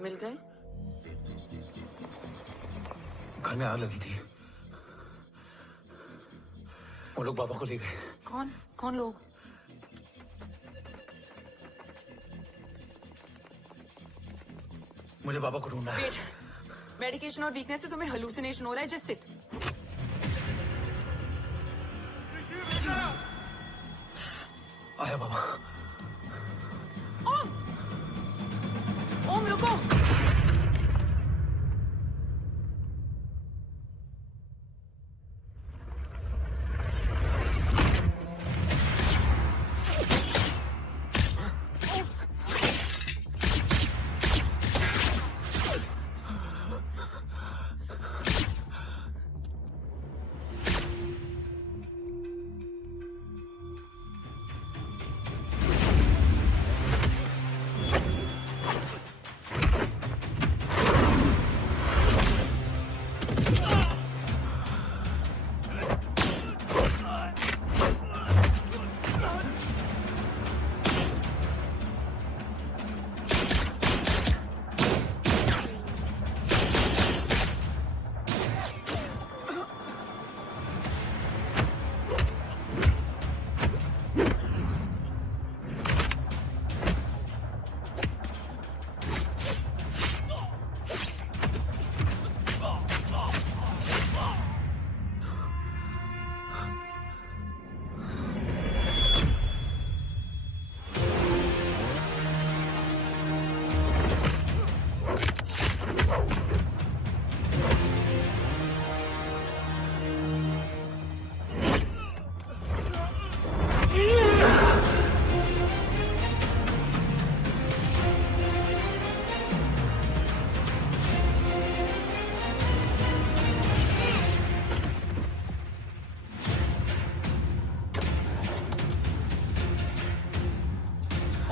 मिल गए? घर में आग लगी थी, वो लोग बाबा को ले गए। कौन कौन लोग? मुझे बाबा को ढूंढना है। मेडिकेशन और वीकनेस से तुम्हें हेलुसिनेशन हो रहा है। Just sit. आया बाबा। ओम, ओम रुको।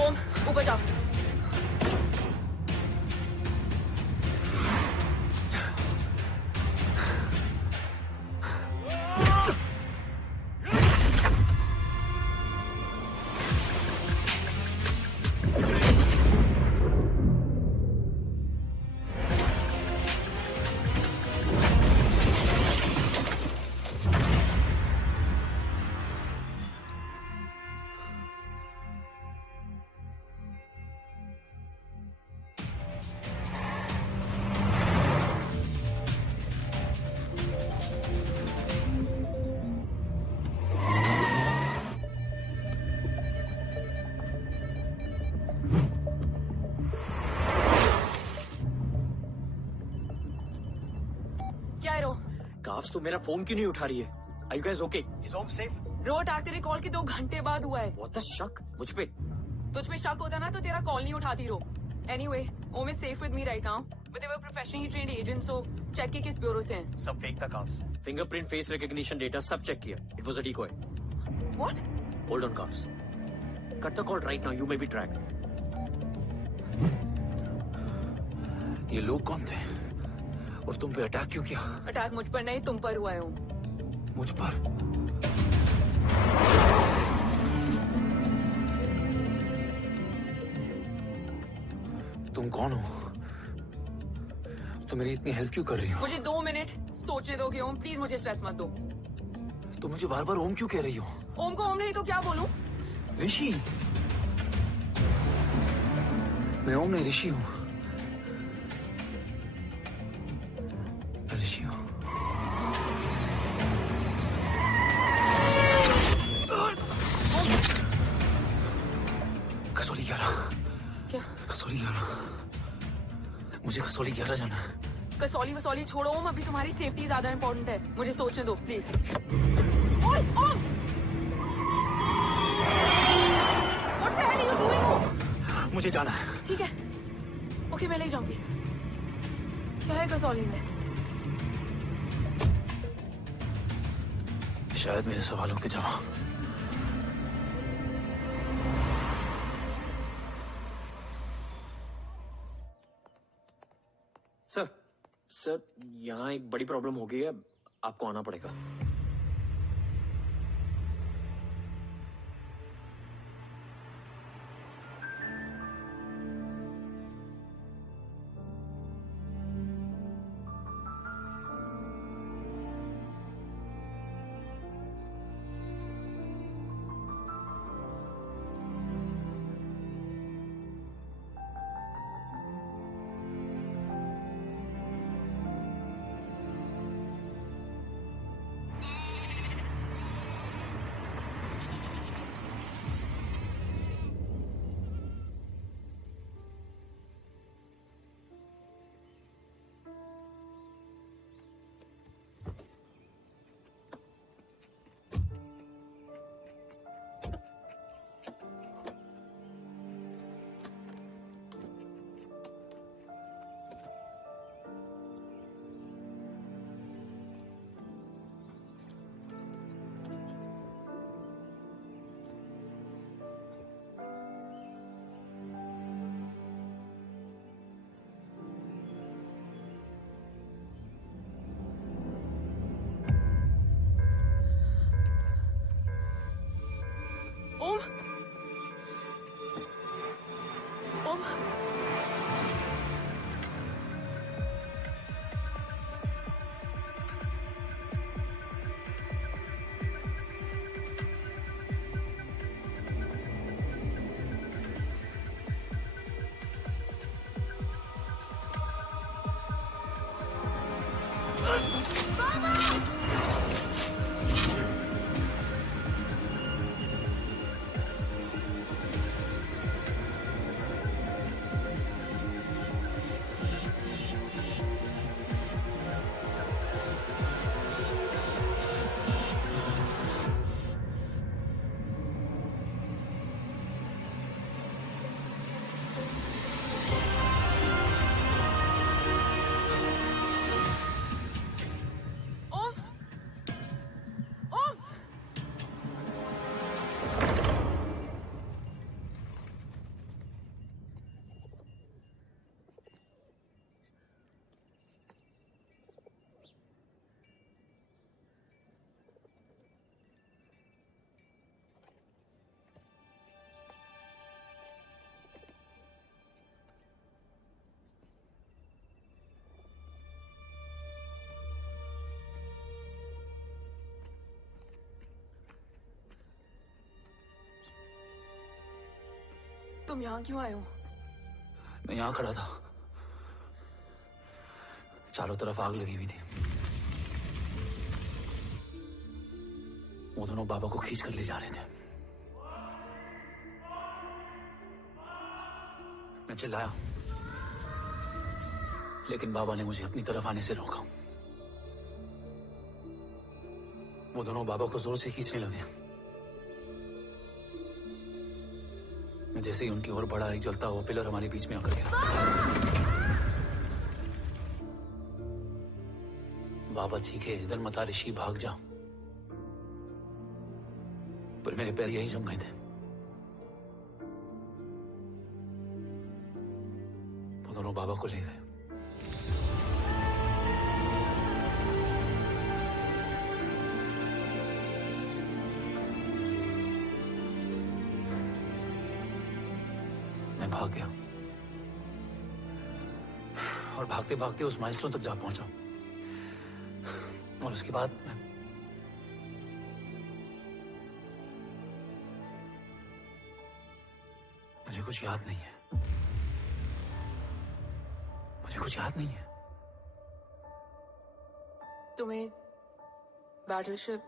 ओम ऊपर जाओ। क्या है रो? काफ्स तो मेरा फोन क्यों नहीं उठा रही है? Are you guys okay? Is Om safe? रो अटैक तेरे कॉल के 2 घंटे बाद हुआ है। What the शक? मुझ पे? तुझ में शक होता ना तो तेरा कॉल नहीं उठाती रो। Anyway, Om is safe with me right now. But they were professionally trained agents, so check के किस ब्यूरो से हैं? सब फेक था carbs. Fingerprint, face recognition data सब चेक किया। It was a decoy. What? Hold on carbs. Cut the call right now. You may be tracked. ये लोग कौन थे और तुम पे अटैक क्यों किया? अटैक मुझ पर नहीं, तुम पर हुआ है ओम। मुझ पर? तुम कौन हो? तुम मेरी इतनी हेल्प क्यों कर रही हो? मुझे 2 मिनट सोचने दोगे ओम? प्लीज मुझे स्ट्रेस मत दो। तुम मुझे बार बार ओम क्यों कह रही हो? ओम को ओम नहीं तो क्या बोलूं? ऋषि। मैं ओम नहीं, ऋषि हूं। ऋषि हूं। कसौली 11। क्या? कसौली 11। मुझे कसौली 11 जाना है। कसौली वसौली छोड़ो ओम, अभी तुम्हारी सेफ्टी ज्यादा इंपॉर्टेंट है। मुझे सोचने दो प्लीज। ओए ओम! What the hell are you doing ओम? मुझे जाना है। ठीक है, ओके मैं ले जाऊंगी। क्या है कसौली में? शायद मेरे सवालों के जवाब। सर, यहाँ एक बड़ी प्रॉब्लम हो गई है, आपको आना पड़ेगा। ओम ओम ओम ओम तुम यहाँ क्यों आए हो? मैं यहाँ खड़ा था, चारों तरफ आग लगी हुई थी। वो दोनों बाबा को खींच कर ले जा रहे थे। मैं चिल्लाया, लेकिन बाबा ने मुझे अपनी तरफ आने से रोका। वो दोनों बाबा को जोर से खींचने लगे। मैं जैसे ही उनकी ओर बढ़ा, एक जलता हुआ पिलर हमारे बीच में आकर गिरा। बाबा चीखे, इधर मत आ ऋषि, भाग जा। पर मेरे पैर यही जम गए थे। वो दोनों बाबा को ले गए। मैं भाग गया और भागते भागते उस माइलस्टोन तक जा पहुंचा। और उसके बाद मुझे कुछ याद नहीं है। मुझे कुछ याद नहीं है। तुम्हें बैटलशिप,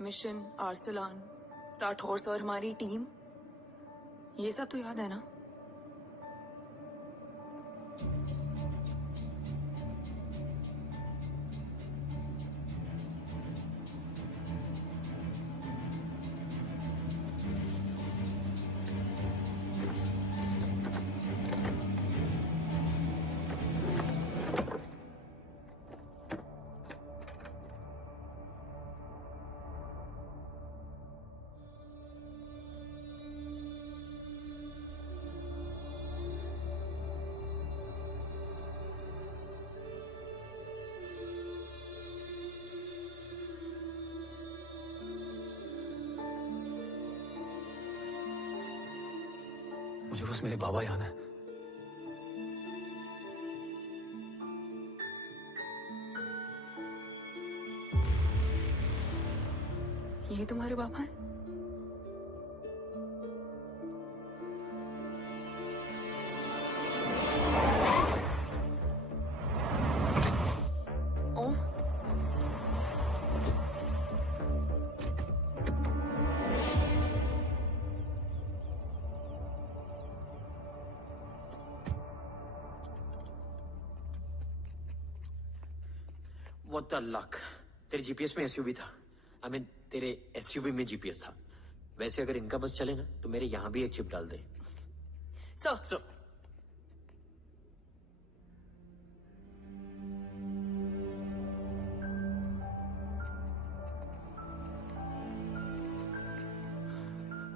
मिशन, आर्सलान, राठौर और हमारी टीम, ये सब तो याद है ना? मुझे बस मेरे बाबा याद है। ये तुम्हारे बाबा हैं? ओम, What the luck? तेरे जीपीएस में एसयूवी था। I mean, तेरे एसयूवी में जीपीएस था। वैसे अगर इनका बस चले ना, तो मेरे यहाँ भी एक चिप डाल दे। सर,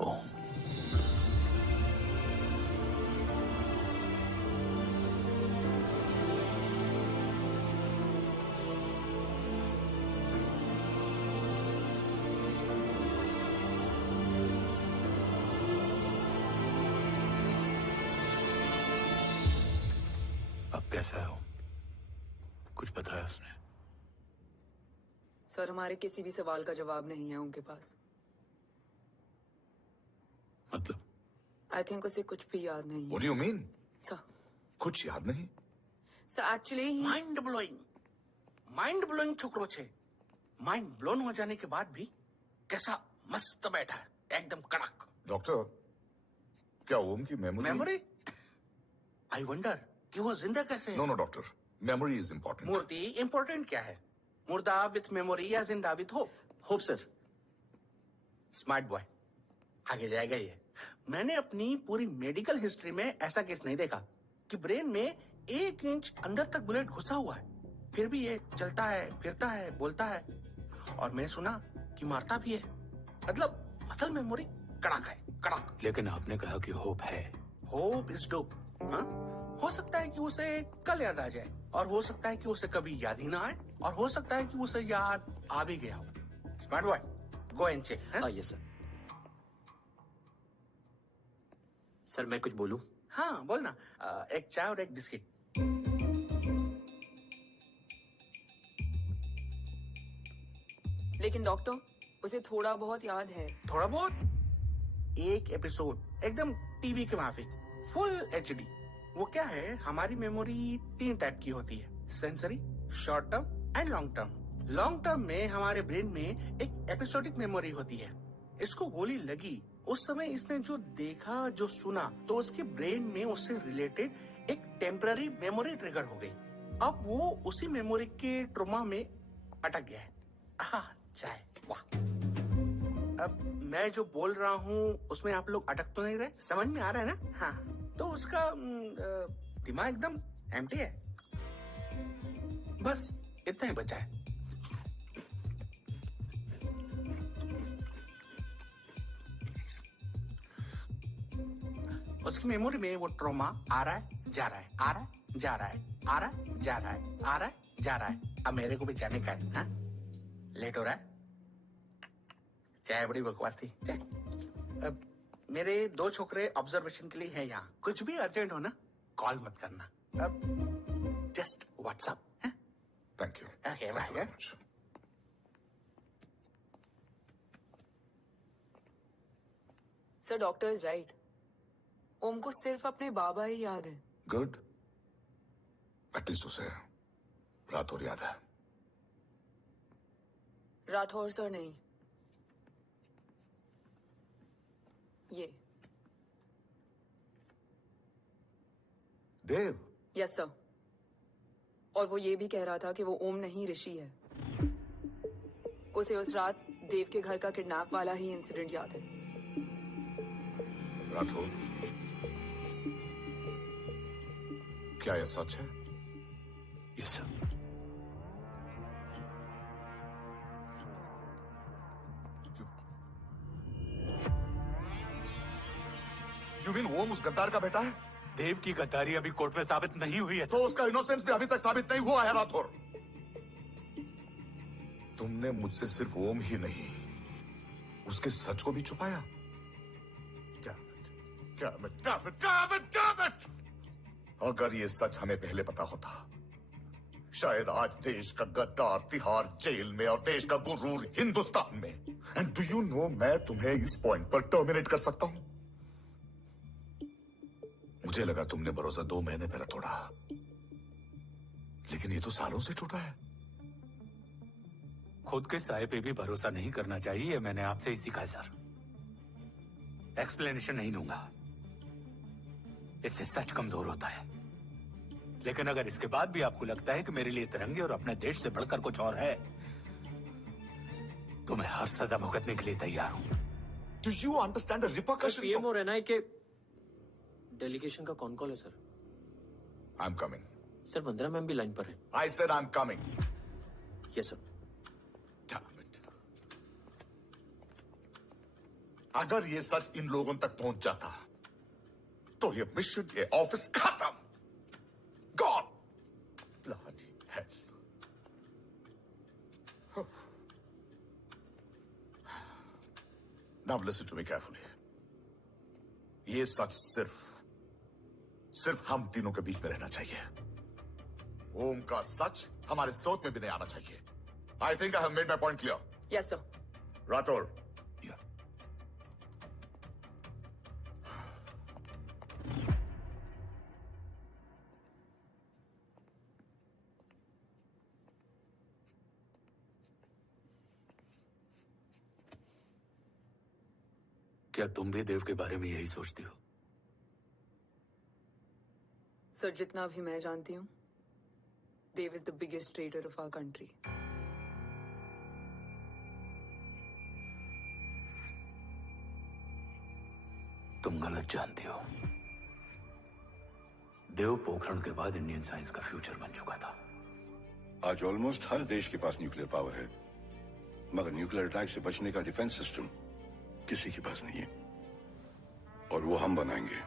ओम, कैसा है वो? कुछ बताया उसने? सर हमारे किसी भी सवाल का जवाब नहीं है उनके पास। मतलब? आई थिंक उसे कुछ भी याद नहीं What है। do you mean? सर कुछ याद नहीं? एक्चुअली माइंड ब्लोइंग छोकरो छे। माइंड ब्लोन हो जाने के बाद भी कैसा मस्त बैठा है, एकदम कड़क। डॉक्टर, क्या ओम की मेमोरी आई वंडर कि वो जिंदा कैसे है। No doctor, memory is important. मूर्ति इंपॉर्टेंट क्या है? मुर्दा विथ मेमोरी या जिंदा with hope? Hope sir. Smart boy, आगे जाएगा ये। मैंने अपनी पूरी मेडिकल हिस्ट्री में ऐसा केस नहीं देखा कि ब्रेन में 1 इंच अंदर तक बुलेट घुसा हुआ है, फिर भी ये चलता है, फिरता है, बोलता है, और मैंने सुना कि मारता भी है। मतलब असल मेमोरी कड़क है, कड़क। लेकिन आपने कहा कि होप है। Hope is dope. हो सकता है कि उसे कल याद आ जाए, और हो सकता है कि उसे कभी याद ही ना आए, और हो सकता है कि उसे याद आ भी गया हो। Smart boy, go and check. Yes sir. Sir मैं कुछ बोलूं? हाँ बोलना। एक चाय और एक बिस्किट। लेकिन डॉक्टर उसे थोड़ा बहुत याद है। थोड़ा बहुत? एक एपिसोड एकदम टीवी के माफिक, फुल एचडी। वो क्या है, हमारी मेमोरी 3 टाइप की होती है, sensory, short term and long term. Long term में हमारे ब्रेन में एक एपिसोडिक मेमोरी होती है। इसको गोली लगी उस समय इसने जो देखा, जो सुना, तो उसके ब्रेन में उससे रिलेटेड एक टेम्पररी मेमोरी ट्रिगर हो गई। अब वो उसी मेमोरी के ट्रोमा में अटक गया है। चाय, वाह। अब मैं जो बोल रहा हूँ उसमें आप लोग अटक तो नहीं रहे? समझ में आ रहा है ना? हाँ, तो उसका दिमाग एकदम एम्प्टी है। बस इतना ही बचा है। उसकी मेमोरी में वो ट्रॉमा आ रहा है, जा रहा है, आ रहा है, जा रहा है, आ रहा है, जा रहा है, आ रहा है, जा रहा है। अब मेरे को भी जाने का है। हाँ? लेट हो रहा है? चाय बड़ी बकवास थी। चाय। अब मेरे 2 छोकरे ऑब्जर्वेशन के लिए हैं यहाँ। कुछ भी अर्जेंट हो ना, कॉल मत करना। अब just WhatsApp. Thank you. Okay, bye. Sir doctor is right. Om को सिर्फ अपने बाबा ही याद है। गुड, एटलीस्ट उसे रात और याद है। राठौर सर नहीं, ये देव। Yes sir. और वो ये भी कह रहा था कि वो ओम नहीं ऋषि है। उसे उस रात देव के घर का किडनैप वाला ही इंसिडेंट याद है। राठौर, क्या यह सच है? Yes sir. यू मीन ओम उस गद्दार का बेटा है? देव की गद्दारी अभी कोर्ट में साबित नहीं हुई है तो उसका इनोसेंस भी अभी तक साबित नहीं हुआ है राठौर। तुमने मुझसे सिर्फ ओम ही नहीं, उसके सच को भी छुपाया। Damn it, damn it, damn it, damn it! अगर ये सच हमें पहले पता होता, शायद आज देश का गद्दार तिहाड़ जेल में और देश का गुरूर हिंदुस्तान में। एंड डू यू नो, मैं तुम्हें इस पॉइंट पर टर्मिनेट कर सकता हूं। मुझे लगा तुमने भरोसा 2 महीने पहले तोड़ा, लेकिन ये तो सालों से टूटा है। खुद के साय पे भी भरोसा नहीं करना चाहिए, मैंने आपसे ही सीखा सर। एक्सप्लेनेशन नहीं दूंगा, इससे सच कमजोर होता है। लेकिन अगर इसके बाद भी आपको लगता है कि मेरे लिए तिरंगे और अपने देश से बढ़कर कुछ और है, तो मैं हर सजा भुगतने के लिए तैयार हूं। Do you understand the repercussions? PM और एनआई के डेलीगेशन का कौन कॉल है sir? I am coming. Sir Vandana ma'am भी लाइन पर है। I said I am coming. Yes sir. Damn it. अगर ये सच इन लोगों तक पहुंच जाता तो ये मिशन, ये ऑफिस खत्म। Gone. Bloody hell. Now listen to me carefully. ये सच सिर्फ हम तीनों के बीच में रहना चाहिए। ओम का सच हमारे सोच में भी नहीं आना चाहिए। I think I have made my point clear. Yes sir. Rathore, या। क्या तुम भी देव के बारे में यही सोचती हो? सर, जितना भी मैं जानती हूँ, Dev is the biggest trader of our country. तुम गलत जानती हो। देव पोखरण के बाद इंडियन साइंस का फ्यूचर बन चुका था। आज ऑलमोस्ट हर देश के पास न्यूक्लियर पावर है, मगर न्यूक्लियर अटैक से बचने का डिफेंस सिस्टम किसी के पास नहीं है, और वो हम बनाएंगे।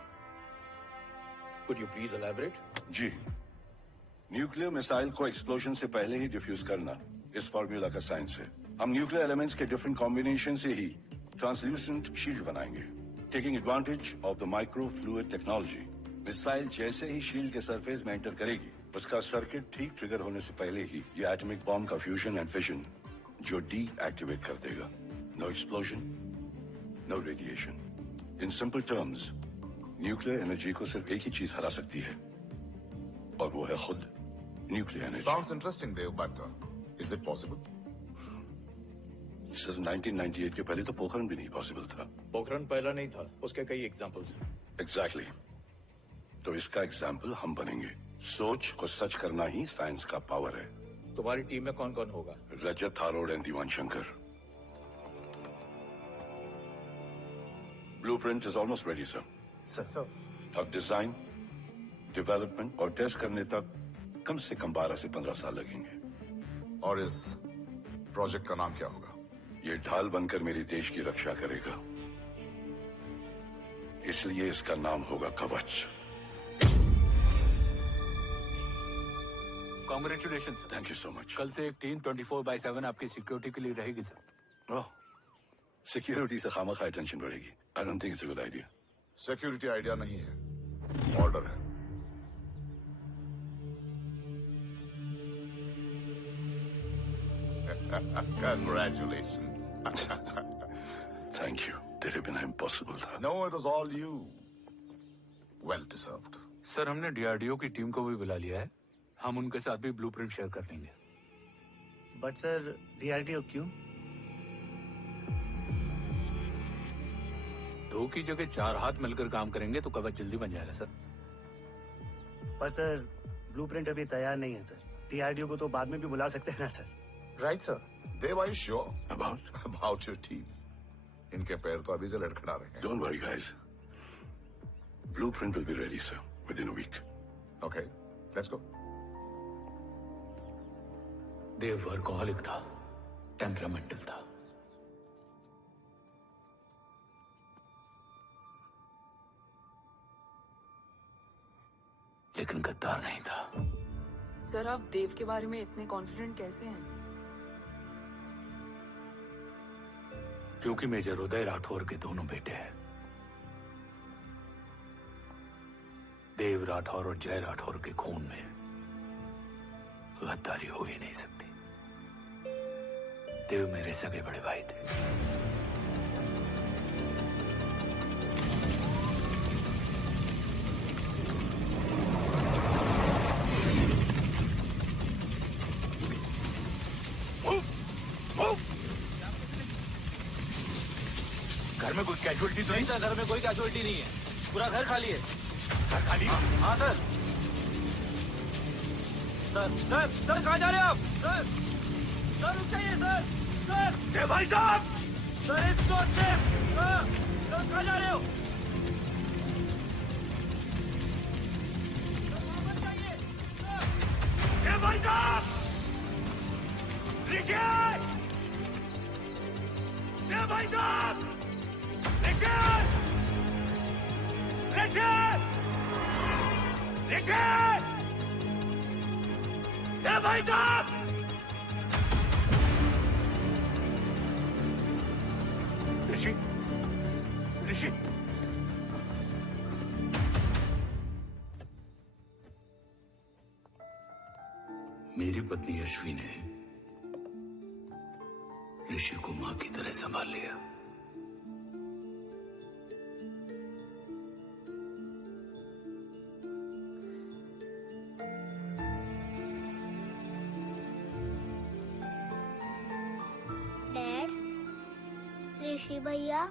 Could you please elaborate? जी, न्यूक्लियर मिसाइल को एक्सप्लोजन से पहले ही डिफ्यूज करना इस फॉर्मूला का साइंस है। हम न्यूक्लियर एलिमेंट्स के डिफरेंट कॉम्बिनेशन से ही ट्रांसल्यूसेंट शील्ड बनाएंगे, taking advantage of the micro fluid technology. Missile जैसे ही शील्ड के सरफेस में एंटर करेगी, उसका सर्किट ठीक ट्रिगर होने से पहले ही ये एटॉमिक बॉम्ब का फ्यूजन एंड फिशन जो डीएक्टिवेट कर देगा। No explosion, no radiation. In simple terms, nuclear energy को सिर्फ एक ही चीज हरा सकती है, और वो है खुद nuclear energy. Sounds interesting Dev, but is it possible? Sir, 1998 के पहले तो पोखरण भी नहीं पॉसिबल था। पोखरण पहला नहीं था, उसके कई एग्जांपल्स हैं। एग्जैक्टली। तो इसका एग्जाम्पल हम बनेंगे। सोच को सच करना ही साइंस का पावर है। तुम्हारी टीम में कौन कौन होगा? Rajat, Tharod and Diwan Shankar. Blueprint is almost ready sir. Sir, अब डिजाइन, डेवलपमेंट और टेस्ट करने तक कम से कम 12 से 15 साल लगेंगे। और इस प्रोजेक्ट का नाम क्या होगा? ये ढाल बनकर मेरे देश की रक्षा करेगा, इसलिए इसका नाम होगा कवच। Congratulation sir. Thank you so much. कल से एक टीम 24/7 आपकी सिक्योरिटी के लिए रहेगी सर। ओह, सिक्योरिटी से खामखा टेंशन बढ़ेगी। I don't think it's a good idea. Security idea नहीं है, ऑर्डर है। Congratulations. Thank you. तेरे बिना इम्पॉसिबल था। No, it was all you. Well deserved. Sir, हमने डीआरडीओ की टीम को भी बुला लिया है। हम उनके साथ भी ब्लूप्रिंट शेयर कर लेंगे। बट सर, डीआरडीओ क्यों? 2 की जगह 4 हाथ मिलकर काम करेंगे तो कवच जल्दी बन जाएगा सर। पर सर, ब्लूप्रिंट अभी तैयार नहीं है सर। डीआरडीओ को तो बाद में भी बुला सकते हैं ना sir. Right sir. Dev, are you sure About? about your team? इनके पैर तो अभी से लड़खड़ा रहे हैं। Don't worry, guys. Blueprint will be ready, sir, within a week. Okay, let's go. Dev workaholic था, टेम्परामेंटल था। लेकिन गद्दार नहीं था। सर, आप देव के बारे में इतने कॉन्फिडेंट कैसे हैं? क्योंकि मेजर उदय राठौर के दोनों बेटे हैं। देव राठौर और जय राठौर के खून में गद्दारी हो ही नहीं सकती। देव मेरे सगे बड़े भाई थे। घर में कोई कैजुअलिटी तो नहीं? सर, घर में कोई कैजुअलिटी नहीं है, पूरा घर खाली है। घर खाली? हाँ सर। सर कहाँ जा रहे हो आप? सर रुक जाइए सर। देव भाई साहब! सर इस रोड से। सर कहाँ जा रहे हो? वापस जाइए। देव भाई साहब! ऋषि! देव भाई साहब! ऋषि! ऋषि! ऋषि! देव भाई साहब! ऋषि! ऋषि! मेरी पत्नी यशवी ने ऋषि को मां की तरह संभाल लिया। डैड, ऋषि भैया।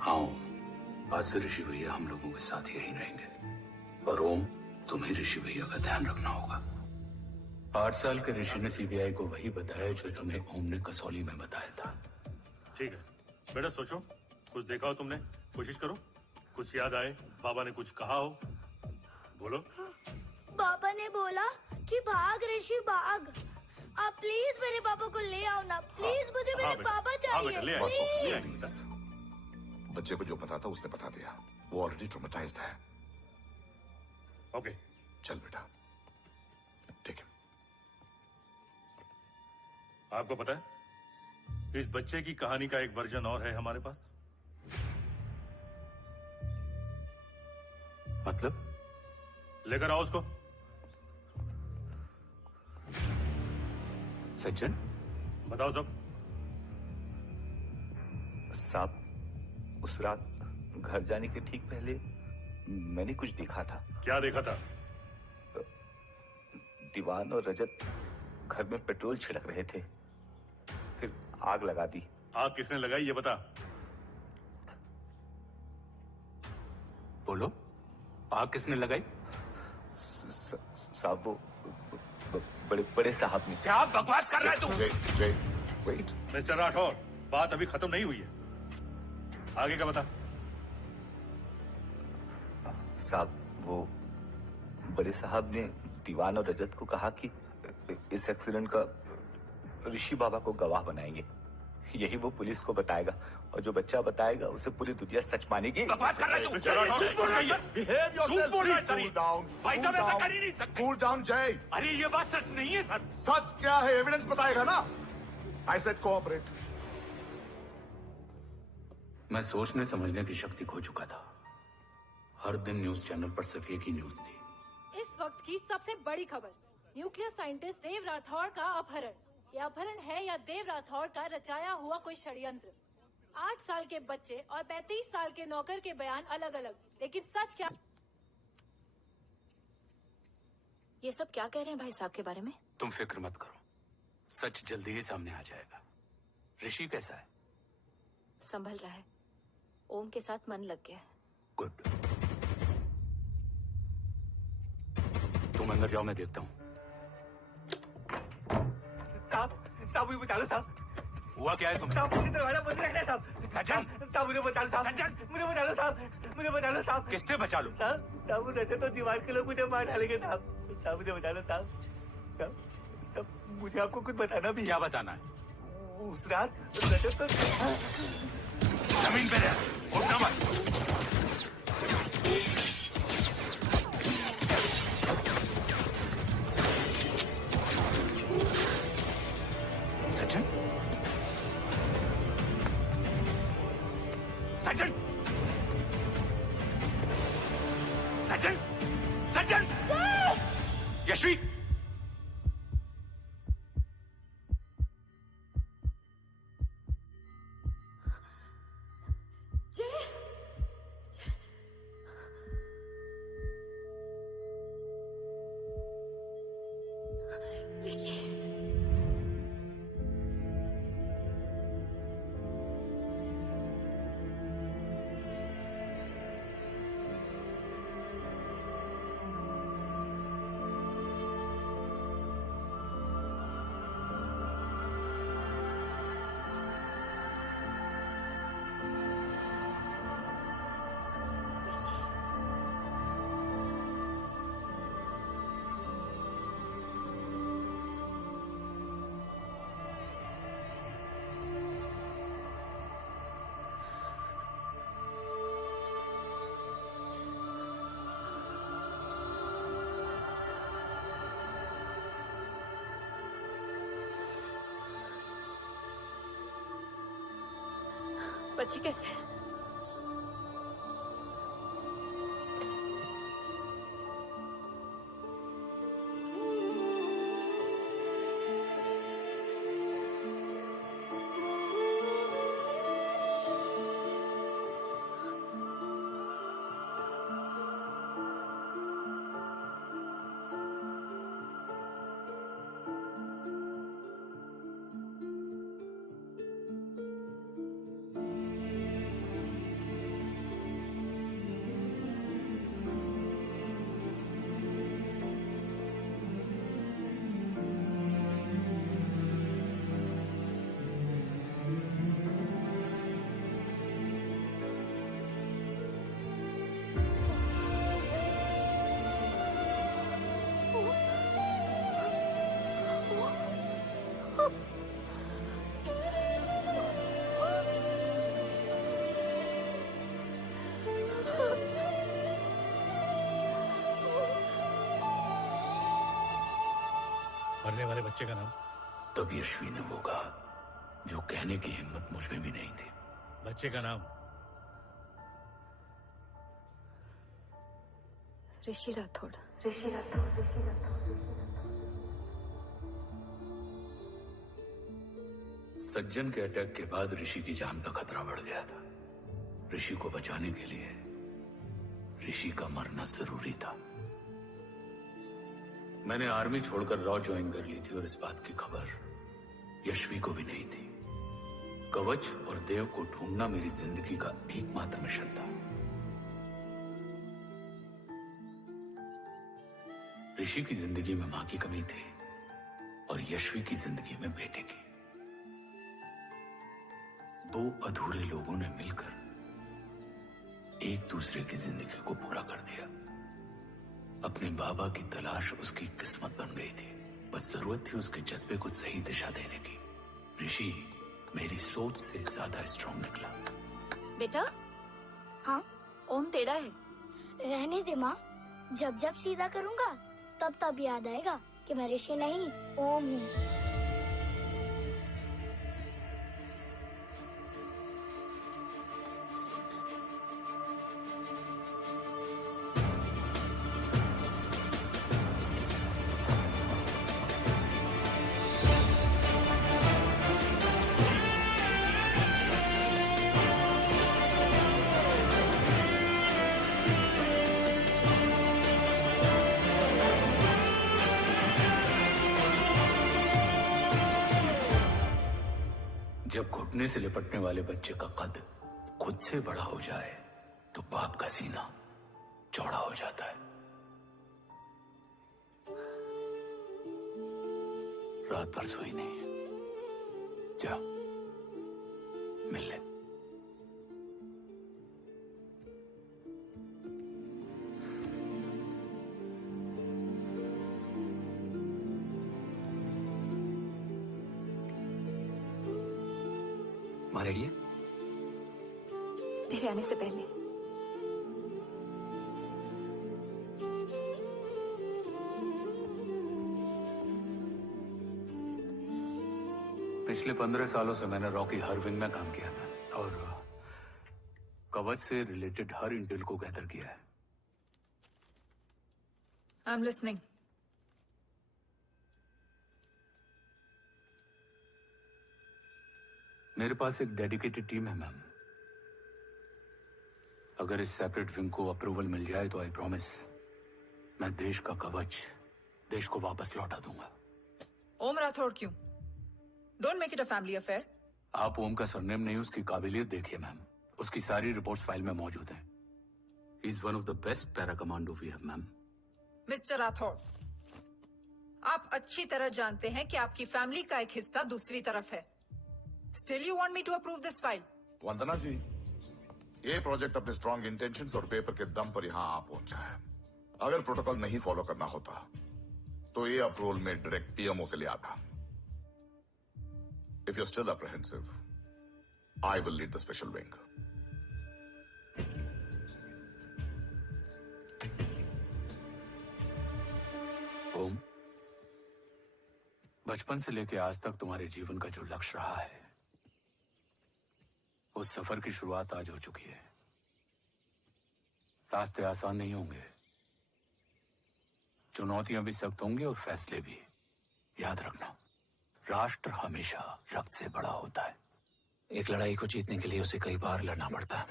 हाँ, आज से ऋषि भैया हम लोगों के साथ यहीं रहेंगे। और ओम, तुम्हें ऋषि भैया का ध्यान रखना होगा। 8 साल के ऋषि ने सीबीआई को वही बताया जो तुम्हें ओम ने कसौली में बताया था। ठीक है बेटा, सोचो, कुछ देखा हो तुमने, कोशिश करो, कुछ याद आए, बाबा ने कुछ कहा हो, बोलो। पापा ने बोला कि भाग ऋषि भाग। आप प्लीज मेरे पापा को ले आओ ना, प्लीज। मुझे मेरे पापा चाहिए। प्लीज। बच्चे को जो पता था उसने बता दिया। वो ऑलरेडी ट्रॉमेटाइज्ड है। ओके, चल बेटा, ठीक है। आपको पता है, इस बच्चे की कहानी का एक वर्जन और है हमारे पास। मतलब? लेकर आओ उसको। सज्जन, बताओ सब। साहब, उस रात घर जाने के ठीक पहले मैंने कुछ देखा था। क्या देखा था? दीवान और रजत घर में पेट्रोल छिड़क रहे थे, फिर आग लगा दी। आग किसने लगाई ये बता। बोलो, आग किसने लगाई? साहब, वो बड़े बड़े साहब ने। क्या बकवास कर रहा है तू? जय, वेट। मिस्टर राठौर, बात अभी खत्म नहीं हुई है, आगे का बता। साहब, वो बड़े साहब ने दीवान और रजत को कहा कि इस एक्सीडेंट का ऋषि बाबा को गवाह बनाएंगे। यही वो पुलिस को बताएगा, और जो बच्चा बताएगा उसे पूरी दुनिया सच मानेगी। बकवास कर रहा है तू? झूठ बोल रही है। Behave yourself. Cool down. भाई साहब, ऐसा कर ही नहीं सकते। Cool down, जय। अरे ये बात सच नहीं है सर। सच क्या है? एविडेंस बताएगा ना। I said cooperate. मैं सोचने समझने की शक्ति खो चुका था। हर दिन न्यूज चैनल पर सिर्फ एक ही न्यूज थी। इस वक्त की सबसे बड़ी खबर, न्यूक्लियर साइंटिस्ट देव राठौर का अपहरण। यह अपहरण है या देव राठौर का रचाया हुआ कोई षड्यंत्र। 8 साल के बच्चे और 35 साल के नौकर के बयान अलग अलग, लेकिन सच क्या? ये सब क्या कह रहे हैं भाई साहब के बारे में? तुम फिक्र मत करो, सच जल्दी ही सामने आ जाएगा। ऋषि कैसा है? संभल रहा है। ओम के साथ मन लग गया है। गुड। तुम अंदर जाओ, मैं देखता हूँ। साहब, मुझे बचा लो साहब। हुआ क्या है तुम? साहब, मुझे दरवाजा बंद रखना है साहब। सज्जन, साहब मुझे बचा लो साहब। सज्जन, मुझे बचा लो साहब। मुझे बचा लो साहब। किससे बचा लो? साहब, वो रजत तो दीवार के लोग मुझे मार डालेंगे साहब। साहब मुझे बचा लो साहब। साहब, मुझे आपको कुछ बताना भी है। क्या बताना है? उस रात रजत तो जमीन पे रह, उठना मत। सज्जन, सज्जन, सज्जन, सज्जन, यशवी, बच्चे कैसे हैं? मरने वाले बच्चे का नाम? तब यशवी ने वो कहा जो कहने की हिम्मत मुझ में भी नहीं थी। बच्चे का नाम? ऋषि राठौड़। सज्जन के अटैक के बाद ऋषि की जान का खतरा बढ़ गया था। ऋषि को बचाने के लिए ऋषि का मरना जरूरी था। मैंने आर्मी छोड़कर रॉ ज्वाइन कर ली थी और इस बात की खबर यशवी को भी नहीं थी। कवच और देव को ढूंढना मेरी जिंदगी का एकमात्र मिशन था। ऋषि की जिंदगी में मां की कमी थी और यशवी की जिंदगी में बेटे की। दो अधूरे लोगों ने मिलकर एक दूसरे की जिंदगी को पूरा कर दिया। अपने बाबा की तलाश उसकी किस्मत बन गई थी, बस जरूरत थी उसके जज्बे को सही दिशा देने की। ऋषि मेरी सोच से ज्यादा स्ट्रांग निकला। बेटा। हाँ? ओम टेढ़ा है। रहने दे माँ, जब जब सीधा करूँगा तब तब याद आएगा कि मैं ऋषि नहीं ओम हूँ। जब घुटने से लिपटने वाले बच्चे का कद खुद से बड़ा हो जाए तो बाप का सीना चौड़ा हो जाता है। रात भर सोई नहीं। जा मिल ले। माँ रेडी है? तेरे आने से पहले। पिछले 15 सालों से मैंने रॉ की हर विंग में काम किया है और कवच से रिलेटेड हर इंटेल को गैदर किया है। I am listening. मेरे पास एक डेडिकेटेड टीम है मैम। अगर इस सेपरेट विंग को अप्रूवल मिल जाए तो आई प्रॉमिस मैं देश का कवच देश को वापस लौटा दूंगा। ओम राठौड़ क्यों? Don't make it a family affair. आप ओम का सरनेम नहीं, उसकी काबिलियत देखिए मैम। उसकी सारी रिपोर्ट्स फाइल में मौजूद हैं। He is one of the best para commando we have ma'am. Mister Rathod, आप अच्छी तरह जानते हैं कि आपकी फैमिली का एक हिस्सा दूसरी तरफ है। Still you want me to approve this file? वंदना जी, ये प्रोजेक्ट अपने स्ट्रॉन्ग इंटेंशंस और पेपर के दम पर यहाँ आ पहुंचा है। अगर प्रोटोकॉल नहीं फॉलो करना होता तो ये अप्रूवल में डायरेक्ट पीएमओ से ले आता। If you are still apprehensive, I will lead the special wing. Om, बचपन से लेके आज तक तुम्हारे जीवन का जो लक्ष्य रहा है उस सफर की शुरुआत आज हो चुकी है। रास्ते आसान नहीं होंगे, चुनौतियां भी सख्त होंगी और फैसले भी। याद रखना, राष्ट्र हमेशा रक्त से बड़ा होता है। एक लड़ाई को जीतने के लिए उसे कई बार लड़ना पड़ता है।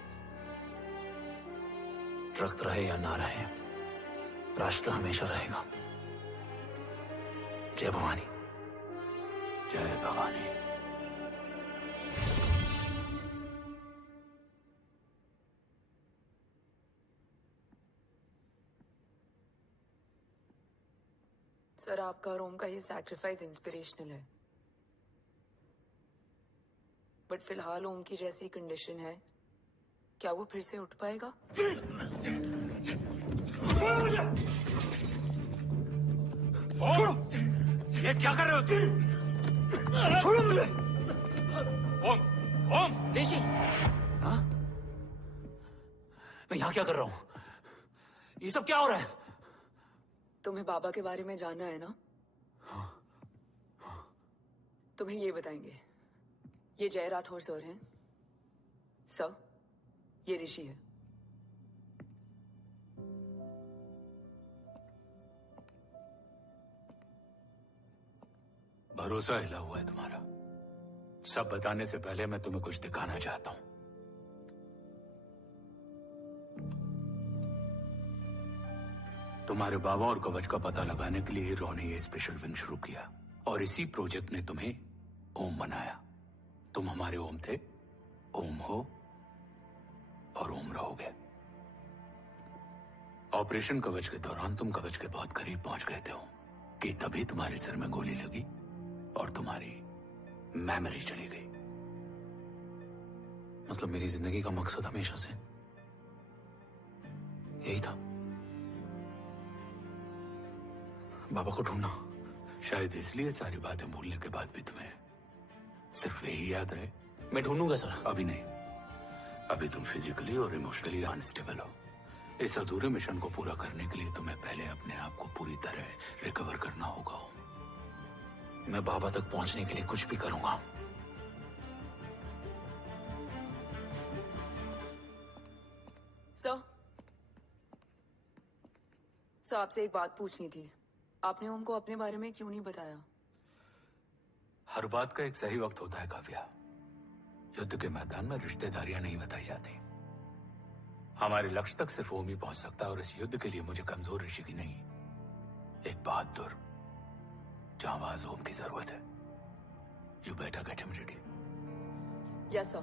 रक्त रहे या ना रहे, राष्ट्र हमेशा रहेगा। जय भवानी। जय भवानी। सर, आपका और ओम का ये सैक्रिफाइस इंस्पिरेशनल है, बट फिलहाल ओम की जैसी कंडीशन है, क्या वो फिर से उठ पाएगा? छोड़ो! ये क्या कर रहे हो तुम? छोड़ो मुझे! ओम! ओम! ऋषि! हाँ? मैं यहाँ क्या कर रहा हूँ? ये सब क्या हो रहा है? तुम्हें बाबा के बारे में जानना है ना? तुम्हें ये बताएंगे। ये जय राठौर सर हैं। सर, ये ऋषि है। भरोसा हिला हुआ है तुम्हारा। सब बताने से पहले मैं तुम्हें कुछ दिखाना चाहता हूं। तुम्हारे बाबा और कवच का पता लगाने के लिए हीरो ने ये स्पेशल विंग शुरू किया और इसी प्रोजेक्ट ने तुम्हें ओम बनाया। तुम हमारे ओम थे, ओम हो और ओम रहोगे। ऑपरेशन कवच के दौरान तुम कवच के बहुत करीब पहुंच गए थे कि तभी तुम्हारे सिर में गोली लगी और तुम्हारी मेमोरी चली गई। मतलब मेरी जिंदगी का मकसद हमेशा से यही था, बाबा को ढूंढना। शायद इसलिए सारी बातें भूलने के बाद भी तुम्हें सिर्फ यही याद रहे। मैं ढूंढूंगा सर। अभी नहीं, अभी तुम फिजिकली और इमोशनली अनस्टेबल हो। इस अधूरे मिशन को पूरा करने के लिए तुम्हें पहले अपने आप को पूरी तरह रिकवर करना होगा। मैं बाबा तक पहुंचने के लिए कुछ भी करूंगा। सर, आपसे एक बात पूछनी थी। आपने ओम को अपने बारे में क्यों नहीं बताया? हर बात का एक सही वक्त होता है काव्या। युद्ध के मैदान में रिश्तेदारियां नहीं बताई जाती। हमारे लक्ष्य तक सिर्फ ओम ही पहुंच सकता है और इस युद्ध के लिए मुझे कमजोर ऋषि की नहीं, एक बहादुर जांबाज ओम की जरूरत है। You better get him ready. Yes sir.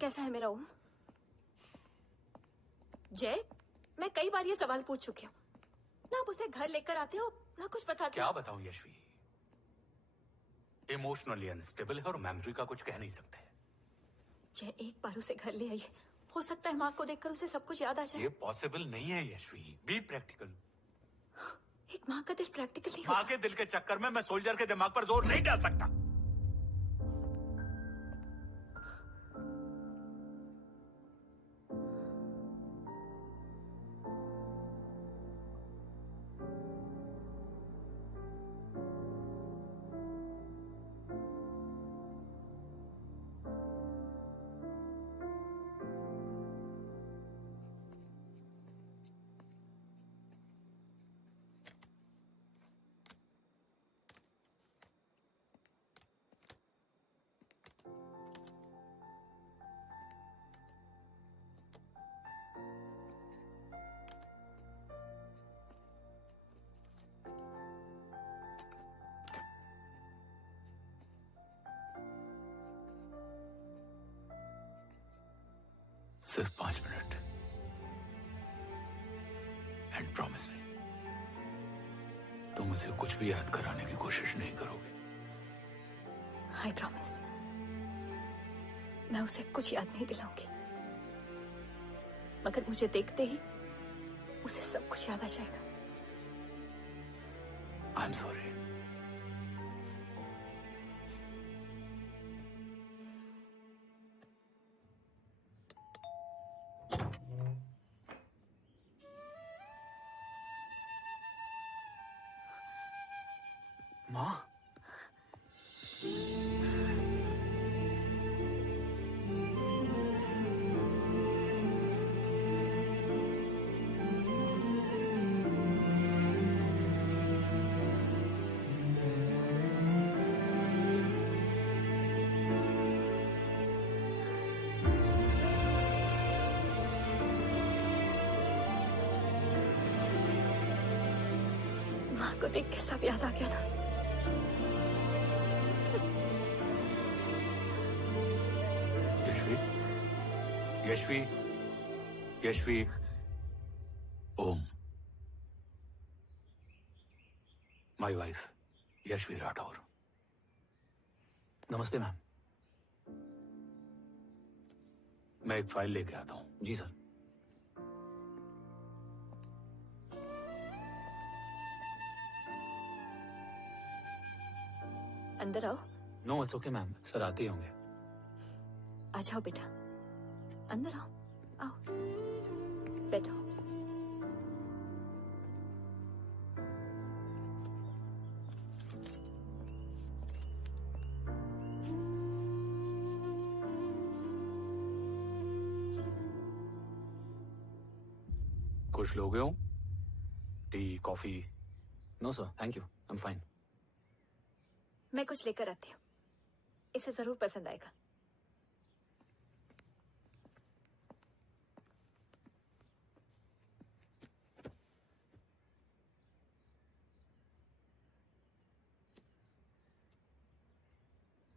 कैसा है मेरा ओम? जय, मैं कई बार ये सवाल पूछ चुकी हूँ। ना आप उसे घर लेकर आते हो, ना कुछ बताते क्या हो। बताऊं यशवी, इमोशनली अनस्टेबल है और मेमोरी का कुछ कह नहीं सकते। जय, एक बार उसे घर ले आइए। हो सकता है माँ को देखकर उसे सब कुछ याद आ जाए। ये पॉसिबल नहीं है यशवी। Be practical. एक माँ का दिल प्रैक्टिकल नहीं माँ के दिल के चक्कर में मैं सोल्जर के दिमाग पर जोर नहीं डाल सकता। सिर्फ 5 मिनट। एंड प्रॉमिस मी, तुम उसे कुछ भी याद कराने की कोशिश नहीं करोगे। आई प्रॉमिस, मैं उसे कुछ याद नहीं दिलाऊंगी, मगर मुझे देखते ही उसे सब कुछ याद आ जाएगा। I am sorry. माँ, माँ को देख के सब याद आ गया ना। Yashvi, Yashvi, Yashvi, Om, my wife Yashvi Rathore. नमस्ते मैम। मैं एक फाइल लेके आता हूँ। जी सर। अंदर आओ। No it's okay ma'am, sir आते ही होंगे। आ जाओ बेटा, अंदर आओ। आओ, बैठो। कुछ लोगे हो? Tea, coffee? No sir, thank you, I am fine. मैं कुछ लेकर आती हूँ, इसे जरूर पसंद आएगा।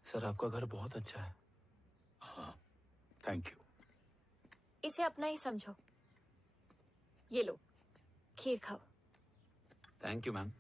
सर आपका घर बहुत अच्छा है। हाँ, थैंक यू। इसे अपना ही समझो। ये लो, खीर खाओ। Thank you ma'am.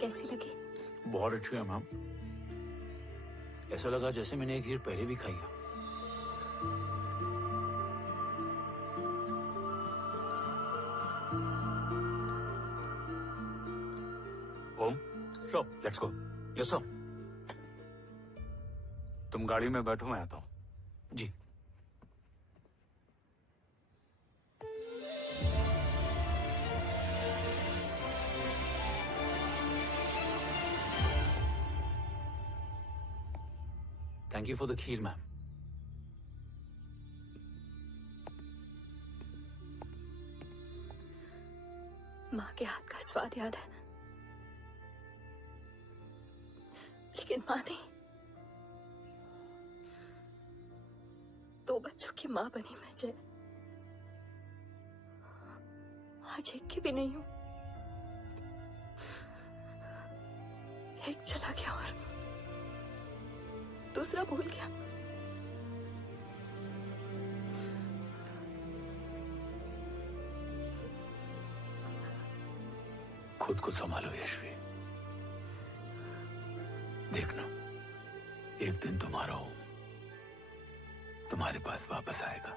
कैसी लगी? बहुत अच्छी है मैम। ऐसा लगा जैसे मैंने एक खीर पहले भी खाई है। Om, sure, let's go. Yes sir. तुम गाड़ी में बैठो, मैं आता हूं। जी। Thank you for the kheer ma'am. माँ के हाथ का स्वाद याद है, लेकिन माँ नहीं। 2 बच्चों की माँ बनी मैं जय। आज एक की भी नहीं हूं। एक चला गया और दूसरा भूल गया। खुद को संभालो यशवी। देखना, एक दिन तुम्हारा ओम तुम्हारे पास वापस आएगा।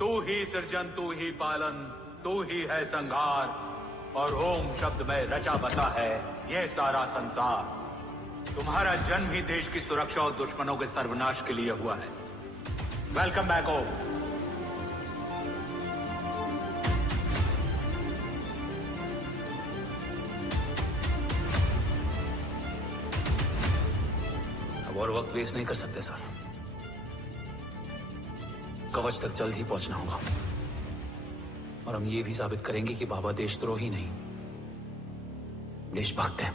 तू ही सृजन, तू ही पालन, तू ही है संहार, और ओम शब्द में रचा बसा है ये सारा संसार। तुम्हारा जन्म ही देश की सुरक्षा और दुश्मनों के सर्वनाश के लिए हुआ है। वेलकम बैक ओम। अब और वक्त वेस्ट नहीं कर सकते सर। कवच तक जल्द ही पहुंचना होगा, और हम ये भी साबित करेंगे कि बाबा देशद्रोही नहीं, देशभक्त हैं।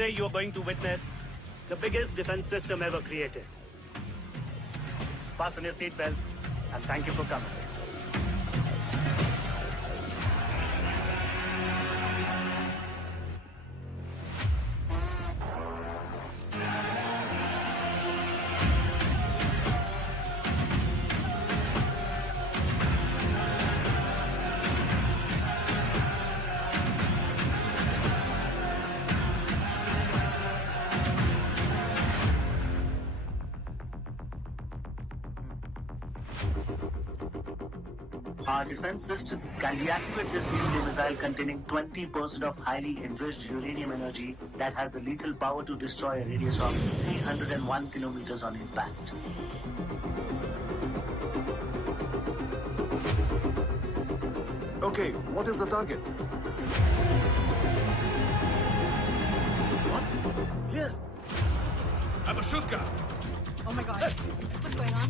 Today you are going to witness the biggest defense system ever created. Fasten your seatbelts and thank you for coming. Our defense system can deactivate this nuclear missile containing 20% of highly enriched uranium energy that has the lethal power to destroy a radius of 301 kilometers on impact. Okay, what is the target? What? Here. I'm a shooter. Oh my god. What's going on?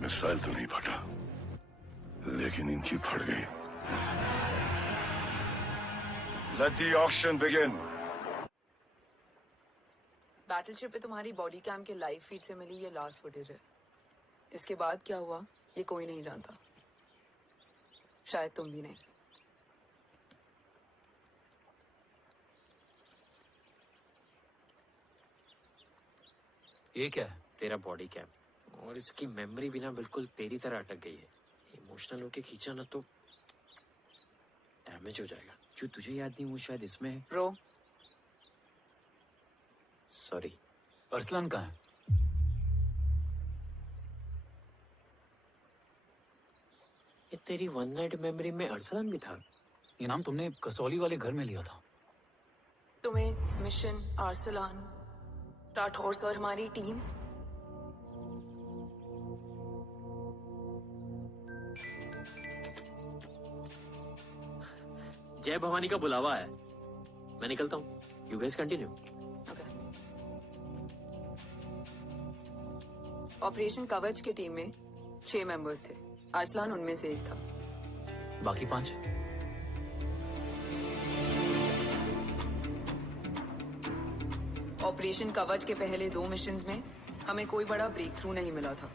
Missile तो नहीं फटा, लेकिन इनकी फट गई। Let the auction begin. Battleship पे तुम्हारी body cam के लाइव फीड से मिली ये लास्ट फुटेज है। इसके बाद क्या हुआ ये कोई नहीं जानता, शायद तुम भी नहीं। ये क्या है? तेरा बॉडी कैम, और इसकी मेमोरी भी ना बिल्कुल तेरी तरह अटक गई है। इमोशनल होके खींचा ना तो डैमेज हो जाएगा। जो तुझे याद नहीं वो शायद इसमें है। रो सॉरी। अरसलान कहाँ है? ये तेरी वन नाइट मेमोरी में अरसलान भी था? ये नाम तुमने कसौली वाले घर में लिया था। तुम्हें मिशन अरसलान राठौर और हमारी टीम जय भवानी का बुलावा है, मैं निकलता हूँ। You guys continue. ऑपरेशन कवच की टीम में 6 मेंबर्स थे, अरसलान उनमें से एक था। बाकी 5? ऑपरेशन कवच के पहले 2 मिशंस में हमें कोई बड़ा ब्रेक थ्रू नहीं मिला था।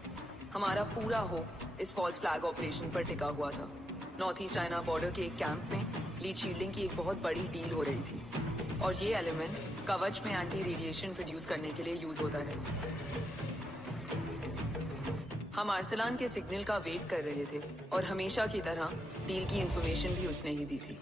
हमारा पूरा होप इस फॉल्स फ्लैग ऑपरेशन पर टिका हुआ था। नॉर्थ ईस्ट चाइना बॉर्डर के एक कैंप में लीड शील्डिंग की एक बहुत बड़ी डील हो रही थी, और ये एलिमेंट कवच में एंटी रेडिएशन प्रोड्यूस करने के लिए यूज होता है। हम अरसलान के सिग्नल का वेट कर रहे थे, और हमेशा की तरह डील की इंफॉर्मेशन भी उसने ही दी थी।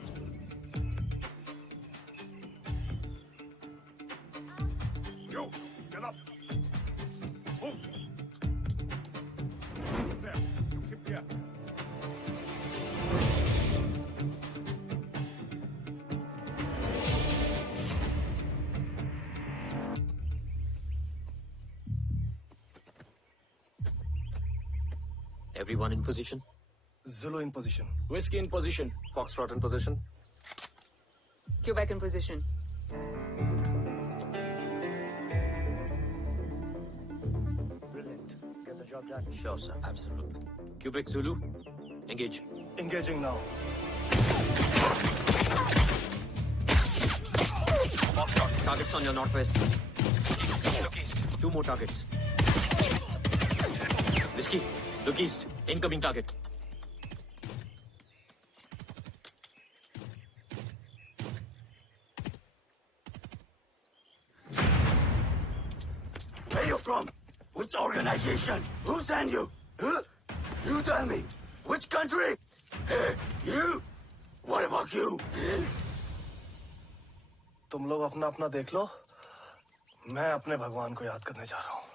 Everyone in position? Zulu in position. Whiskey in position. Foxtrot in position. Quebec in position. Brilliant. Get the job done. Sure, sir. Absolutely. Quebec Zulu, engage. Engaging now. Foxtrot, targets on your northwest. Look east. 2 more targets. Whiskey, look east. Incoming target. Where you from? Which organization? Who sent you? Huh? You tell me. Which country? You? What about you? तुम लोग अपना अपना देख लो, मैं अपने भगवान को याद करने जा रहा हूँ।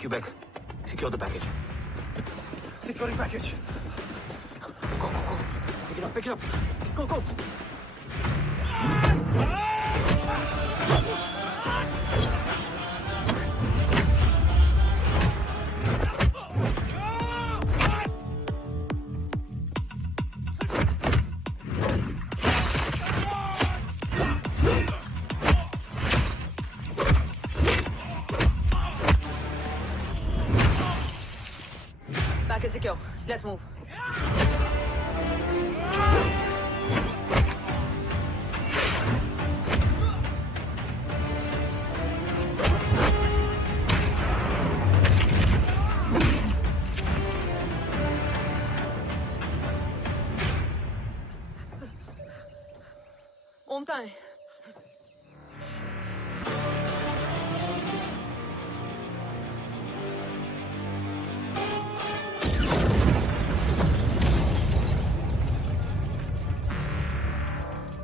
Quebec, secure the package. Securing package. Go, go, go. Pick it up, pick it up. Go, go. Package secure. Let's move. ओम कहाँ है?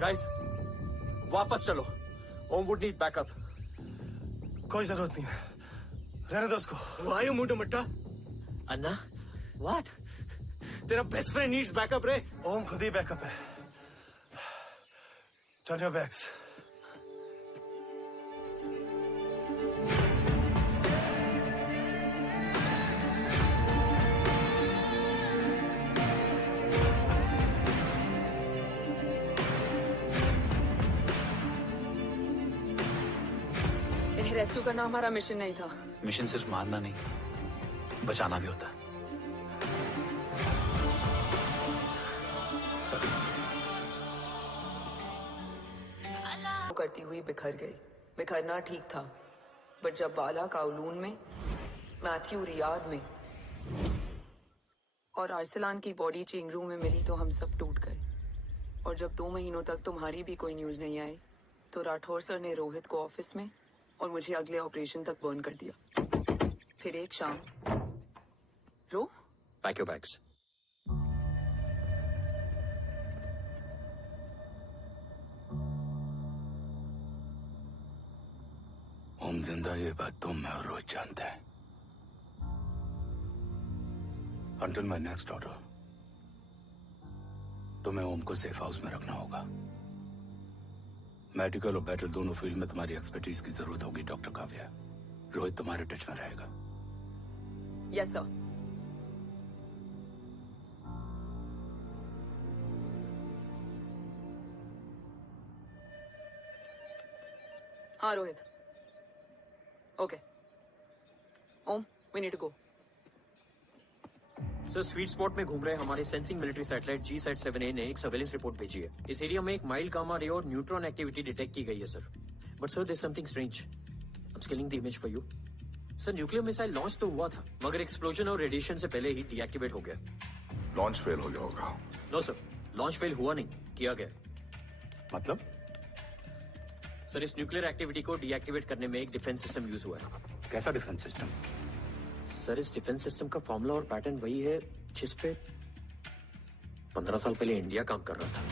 Guys, वापस चलो। ओम वुड नीड बैकअप। कोई जरूरत नहीं है, रहने दो उसको। Why you mundu Matta? Anna, what? तेरा बेस्ट फ्रेंड नीड्स बैकअप रे। ओम खुद ही बैकअप है। Turn your backs. इन्हें रेस्क्यू करना हमारा मिशन नहीं था। मिशन सिर्फ मारना नहीं, बचाना भी होता है। करती हुई बिखर गई। बिखरना ठीक था, बट जब बाला काउलून में, मैथ्यू रियाद में और आर्सलान की बॉडी चेंज रूम में मिली तो हम सब टूट गए। और जब 2 महीनों तक तुम्हारी भी कोई न्यूज नहीं आई तो राठौर सर ने रोहित को ऑफिस में और मुझे अगले ऑपरेशन तक बर्न कर दिया। फिर एक शाम रो पैक योर बैग्स। ओम जिंदा, ये बात तुम मैं और रोहित जानते हैं। Until my next order, तुम्हें ओम को सेफ हाउस में रखना होगा। मेडिकल और बैटल दोनों फील्ड में तुम्हारी एक्सपर्टीज की जरूरत होगी डॉक्टर काव्या। रोहित तुम्हारे टच में रहेगा। Yes sir. हाँ Rohit. Okay Om, we need to go. Sir, sweet spot में घूम रहे हमारे सेंसिंग मिलिट्री सैटेलाइट G-7A ने एक सर्वेलेंस रिपोर्ट भेजी है। इस एरिया में एक माइल्ड गामा रे और न्यूट्रॉन एक्टिविटी डिटेक्ट की गई है sir. But sir, there something strange. I am scaling the image for you. Sir, nuclear missile launch तो हुआ था, मगर एक्सप्लोजन और रेडिएशन से पहले ही डीएक्टिवेट हो गया। लॉन्च फेल हो गया होगा। नो सर, लॉन्च फेल हुआ नहीं, किया गया। मतलब? सर, इस न्यूक्लियर एक्टिविटी को डीएक्टिवेट करने में एक डिफेंस सिस्टम यूज हुआ है। कैसा डिफेंस सिस्टम? सर, इस डिफेंस सिस्टम का फॉर्मूला और पैटर्न वही है जिस पे 15 साल पहले इंडिया काम कर रहा था।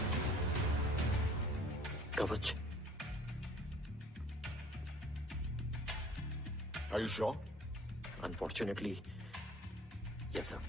कवच। Are you sure? Unfortunately, yes, sir.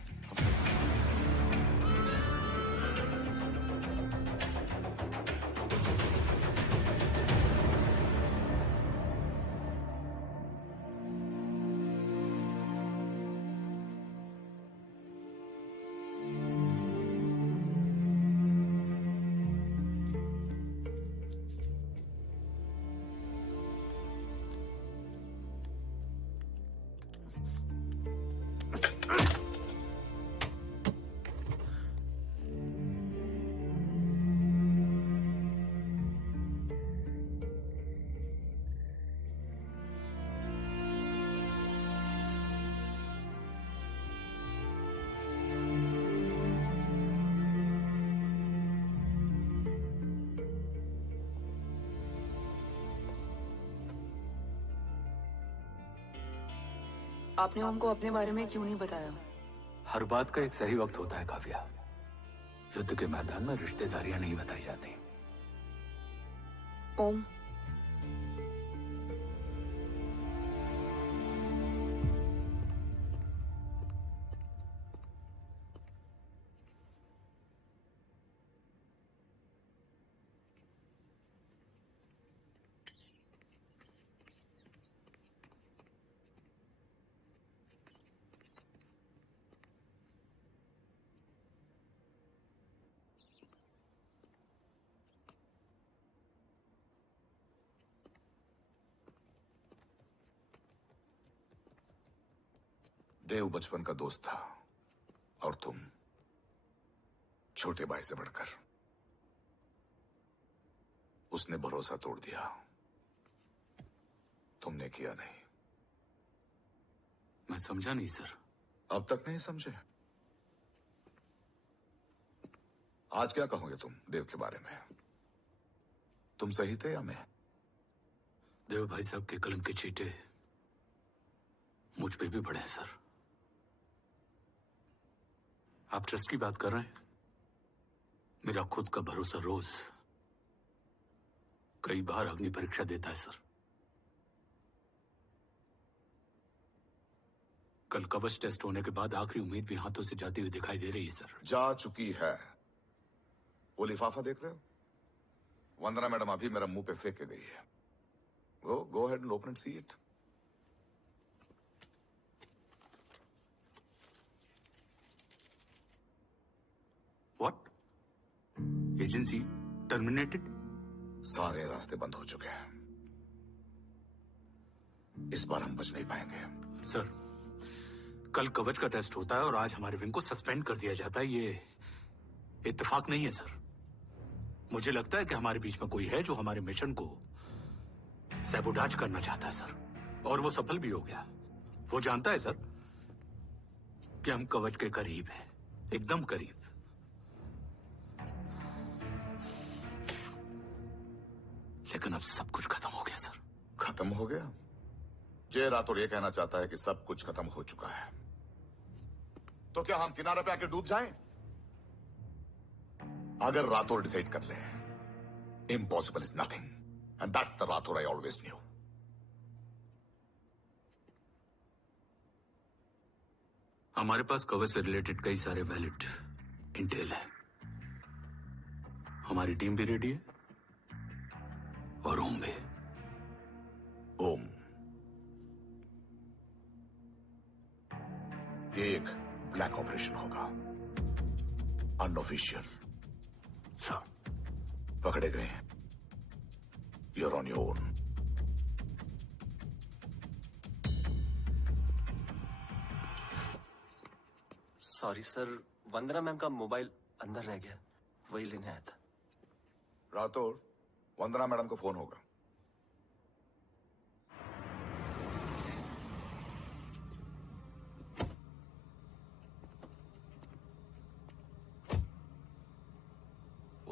आपने ओम को अपने बारे में क्यों नहीं बताया? हर बात का एक सही वक्त होता है काव्या। युद्ध के मैदान में रिश्तेदारियां नहीं बताई जाती। ओम, देव बचपन का दोस्त था और तुम छोटे भाई से बढ़कर। उसने भरोसा तोड़ दिया, तुमने किया नहीं। मैं समझा नहीं सर। अब तक नहीं समझे? आज क्या कहोगे तुम देव के बारे में? तुम सही थे या मैं? देव भाई साहब के कलम के चीटे मुझ पे भी पड़े हैं सर। आप ट्रस्ट की बात कर रहे हैं? मेरा खुद का भरोसा रोज कई बार अग्नि परीक्षा देता है सर। कल कवच टेस्ट होने के बाद आखिरी उम्मीद भी हाथों से जाती हुई दिखाई दे रही है सर। जा चुकी है। वो लिफाफा देख रहे हो? वंदना मैडम अभी मेरा मुंह पे फेंक के गई है। Go ahead and open and see it. What? Agency terminated? सारे रास्ते बंद हो चुके हैं। इस बार हम बच नहीं पाएंगे। सर, कल कवच का टेस्ट होता है और आज हमारे विंग को सस्पेंड कर दिया जाता है। ये इत्तेफाक नहीं है सर। मुझे लगता है कि हमारे बीच में कोई है जो हमारे मिशन को सैबोटाज करना चाहता है सर, और वो सफल भी हो गया। वो जानता है सर कि हम कवच के करीब हैं, एकदम करीब। लेकिन अब सब कुछ खत्म हो गया सर। खत्म हो गया? जय राठौर ये कहना चाहता है कि सब कुछ खत्म हो चुका है। तो क्या हम किनारे पे आके डूब जाएं? अगर राठौर डिसाइड कर ले, impossible is nothing, and that's the Rathore I always new. हमारे पास कवच से रिलेटेड कई सारे वैलिड इंटेल है। हमारी टीम भी रेडी है और ओम भी। ओम, ये एक ब्लैक ऑपरेशन होगा, अनऑफिशियल। सर, पकड़े गए, you're on your own. Sorry sir, Vandana ma'am का मोबाइल अंदर रह गया, वही लेने आया था। राठौर, वंदना मैडम को फोन होगा।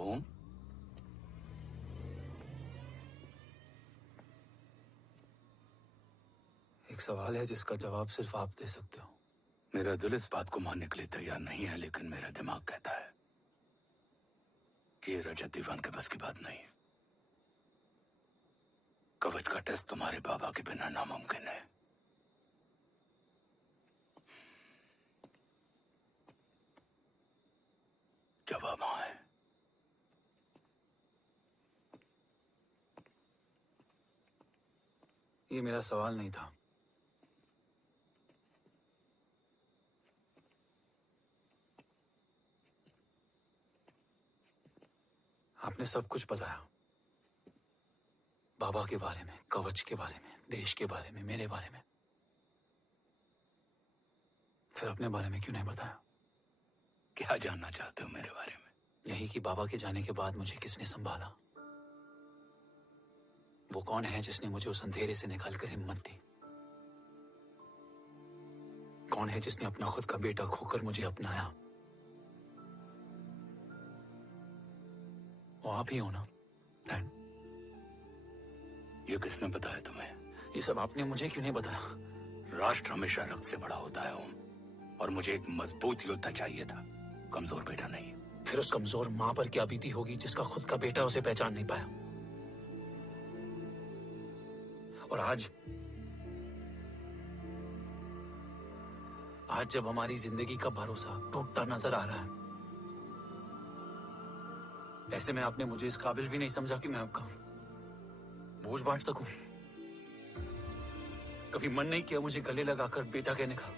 ओम, एक सवाल है जिसका जवाब सिर्फ आप दे सकते हो। मेरा दिल इस बात को मानने के लिए तैयार नहीं है, लेकिन मेरा दिमाग कहता है कि ये रजत दीवान के बस की बात नहीं। कवच का टेस्ट तुम्हारे बाबा के बिना नामुमकिन है। जवाब हाँ है। ये मेरा सवाल नहीं था। आपने सब कुछ बताया, बाबा के बारे में, कवच के बारे में, देश के बारे में, मेरे बारे में। फिर अपने बारे में क्यों नहीं बताया? क्या जानना चाहते हो मेरे बारे में? यही कि बाबा के जाने के बाद मुझे किसने संभाला? वो कौन है जिसने मुझे उस अंधेरे से निकालकर हिम्मत दी? कौन है जिसने अपना खुद का बेटा खोकर मुझे अपनाया? वो आप ही हो ना, डैड? ये किसने बताया तुम्हें? ये सब आपने मुझे क्यों नहीं बताया? राष्ट्र हमेशा रक्त से बड़ा होता है ओम, और मुझे एक मजबूत योद्धा चाहिए था, कमजोर बेटा नहीं। फिर उस कमजोर मां पर क्या बीती होगी जिसका खुद का बेटा उसे पहचान नहीं पाया? और आज जब हमारी जिंदगी का भरोसा टूटता नजर आ रहा है, ऐसे में आपने मुझे इस काबिल भी नहीं समझा कि मैं आपका बोझ बांट सकूं। कभी मन नहीं किया मुझे गले लगाकर बेटा कहने का?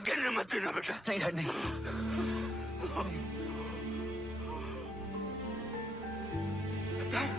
गिरने मत देना बेटा। नहीं डैड, नहीं। डैड,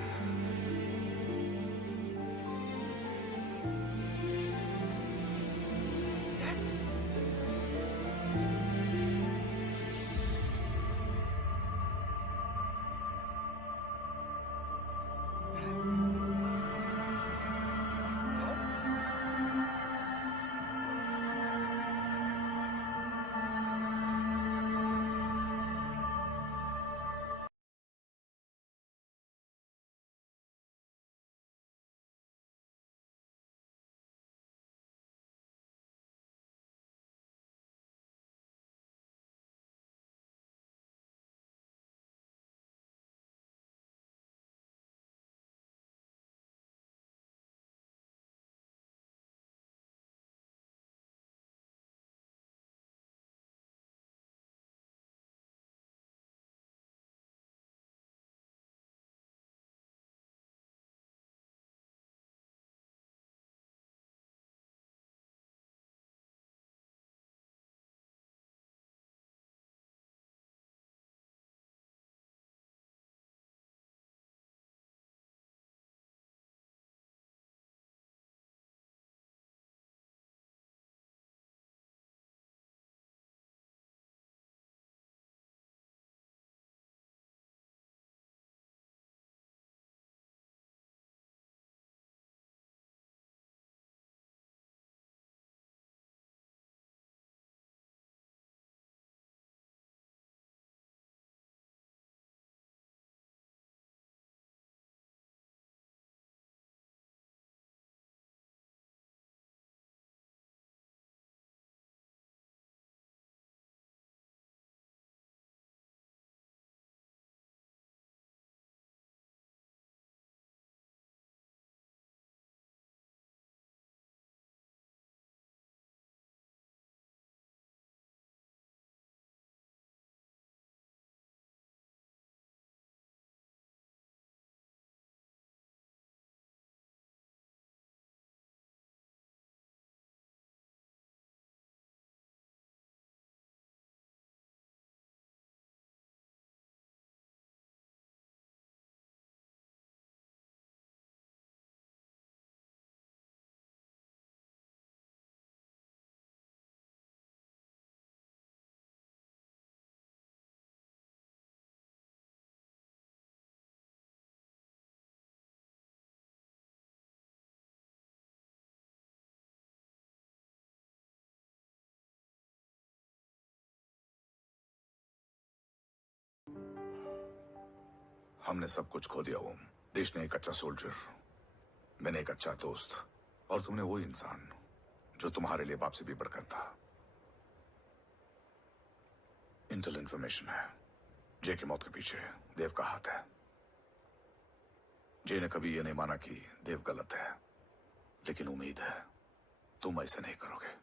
हमने सब कुछ खो दिया ओम। देश ने एक अच्छा सोल्जर, मैंने एक अच्छा दोस्त, और तुमने वो इंसान जो तुम्हारे लिए बाप से भी बढ़कर था। इंटेल इंफॉर्मेशन है, जे की मौत के पीछे देव का हाथ है। जे ने कभी ये नहीं माना कि देव गलत है, लेकिन उम्मीद है तुम ऐसे नहीं करोगे।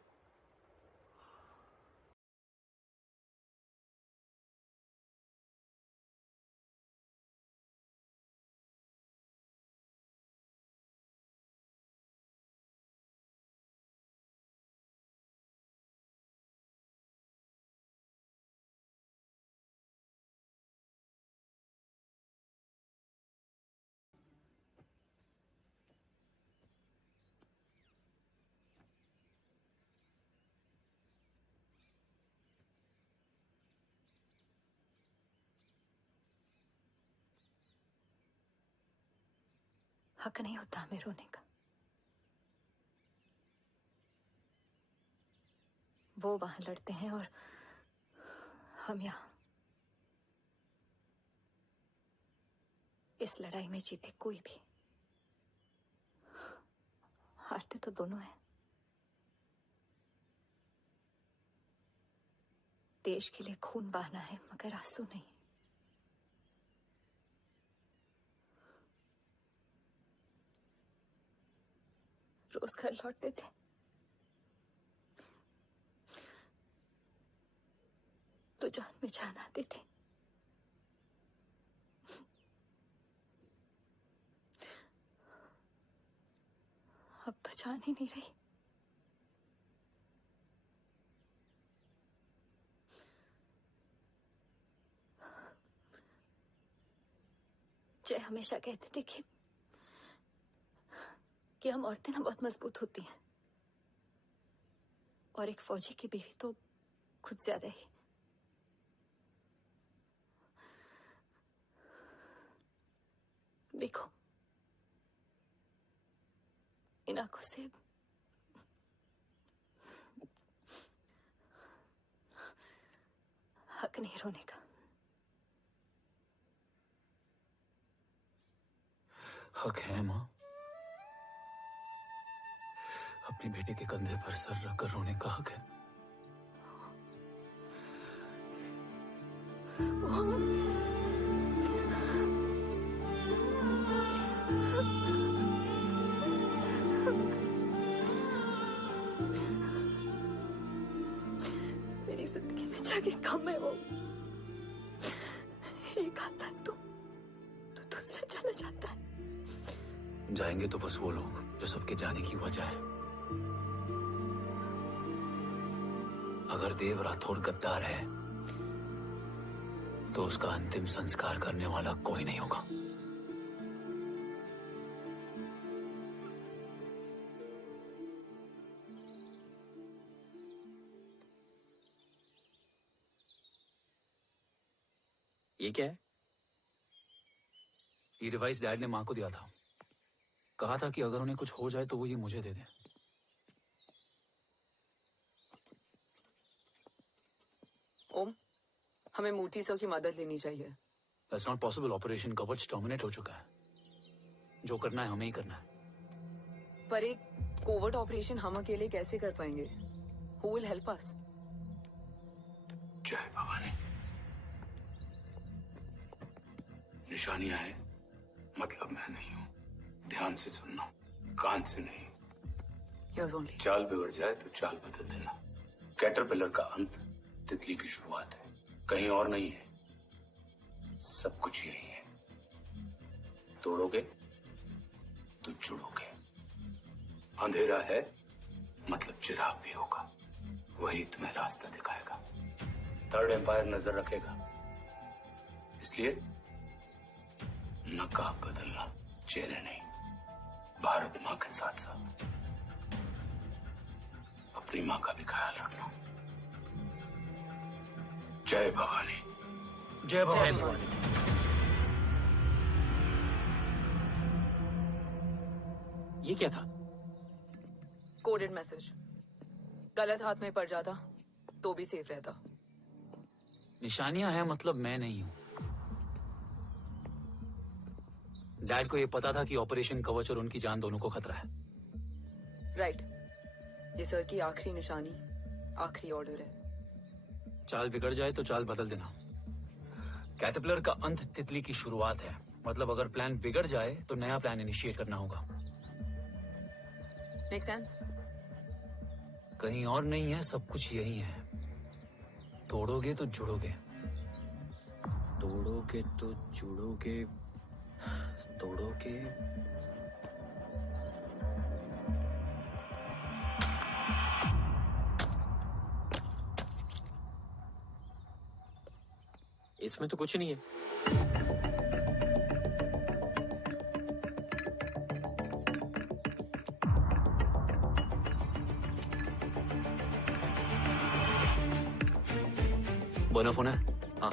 हक नहीं होता हमें रोने का। वो वहां लड़ते हैं और हम यहाँ। इस लड़ाई में जीते कोई भी, हारते तो दोनों हैं। देश के लिए खून बहाना है मगर आंसू नहीं। रोज घर लौटते थे, तो जान में जान आती थी। अब तो जान ही नहीं रही। जय हमेशा कहते थे कि हम औरतें ना बहुत मजबूत होती हैं, और एक फौजी की बीवी तो खुद ज्यादा ही। देखो, इन आंखों से हक नहीं रोने का। हक है माँ, अपने बेटे के कंधे पर सर रखकर रोने का हक है। मेरी जिंदगी में जाके कम है वो। एक आता है तो दूसरा चला जाता है। जाएंगे तो बस वो लोग जो सबके जाने की वजह है। अगर देव राठौर गद्दार है तो उसका अंतिम संस्कार करने वाला कोई नहीं होगा। ये क्या है? ये डिवाइस डैड ने माँ को दिया था। कहा था कि अगर उन्हें कुछ हो जाए तो वो ये मुझे दे दें। ओम, हमें मूर्ति सर की मदद लेनी चाहिए। That's not possible. ऑपरेशन कवच टर्मिनेट हो चुका है। जो करना है हमें ही करना है। पर एक कोवर्ट ऑपरेशन हम अकेले कैसे कर पाएंगे? Who will help us? जय भवानी। निशानियां है, मतलब मैं नहीं हूं। ध्यान से सुनना, कान से नहीं। Yours only. चाल बिगड़ जाए तो चाल बदल देना। कैटरपिलर का अंत तितली की शुरुआत है, कहीं और नहीं है। सब कुछ यही है। तोड़ोगे तो जुड़ोगे। अंधेरा है मतलब चिराग भी होगा, वही तुम्हें रास्ता दिखाएगा। थर्ड एम्पायर नजर रखेगा, इसलिए नकाब बदलना, चेहरे नहीं। भारत माँ के साथ साथ अपनी माँ का भी ख्याल रखना। जय भवानी। जय भवानी। ये क्या था? Coded message. गलत हाथ में पड़ जाता तो भी सेफ रहता। निशानियां हैं मतलब मैं नहीं हूं। डैड को ये पता था कि ऑपरेशन कवच और उनकी जान दोनों को खतरा है। राइट। ये सर की आखिरी निशानी, आखिरी ऑर्डर है। चाल बिगड़ जाए तो चाल बदल देना। कैटरपिलर का अंत तितली की शुरुआत है, मतलब अगर प्लान बिगड़ जाए तो नया प्लान इनिशिएट करना होगा। Make sense? कहीं और नहीं है, सब कुछ यही है। तोड़ोगे तो जुड़ोगे। तोड़ोगे तो जुड़ोगे। तोड़ोगे। इसमें तो कुछ नहीं है। बोना फोन है? हाँ।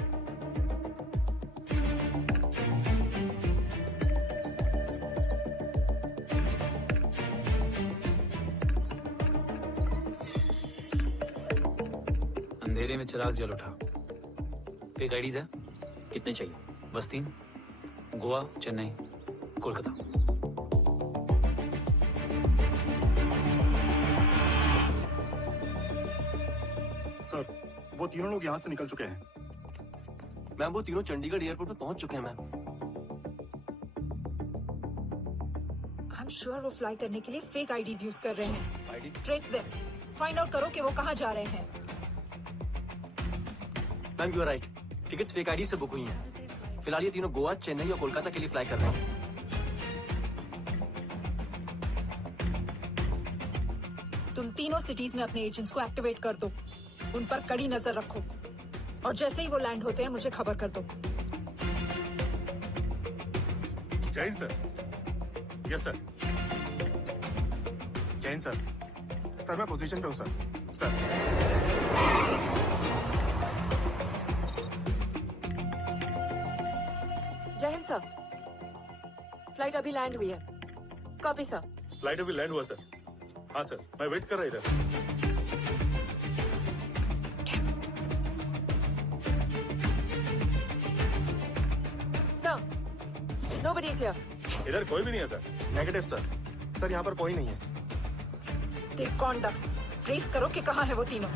अंधेरे में चिराग जल उठा। फेक आईडीज है? कितने चाहिए? बस 3। गोवा, चेन्नई, कोलकाता। सर, वो तीनों लोग यहाँ से निकल चुके हैं। मैम, वो तीनों चंडीगढ़ एयरपोर्ट पे पहुंच चुके हैं मैम। आई एम श्योर वो फ्लाई करने के लिए फेक आईडीज यूज कर रहे हैं। ट्रेस देम, फाइंड आउट करो कि वो कहाँ जा रहे हैं। Ma'am, you are right. Tickets fake ID से बुक हुई हैं। फिलहाल ये तीनों गोवा, चेन्नई और कोलकाता के लिए फ्लाई कर रहे हैं। तुम तीनों सिटीज में अपने एजेंट्स को एक्टिवेट कर दो। उन पर कड़ी नजर रखो और जैसे ही वो लैंड होते हैं मुझे खबर कर दो। Jain sir. Yes sir. Jain sir. Sir, मैं पोजीशन पे हूँ सर। सर। जय हिंद सर। फ्लाइट अभी लैंड हुई है। Copy sir. फ्लाइट अभी लैंड हुआ सर। हाँ सर, मैं वेट कर रहा इधर। Sir, nobody is here. इधर कोई भी नहीं है सर। Negative sir. सर, यहाँ पर कोई नहीं है। दे कॉन्डक्स ट्रेस करो कि कहाँ है वो तीनों।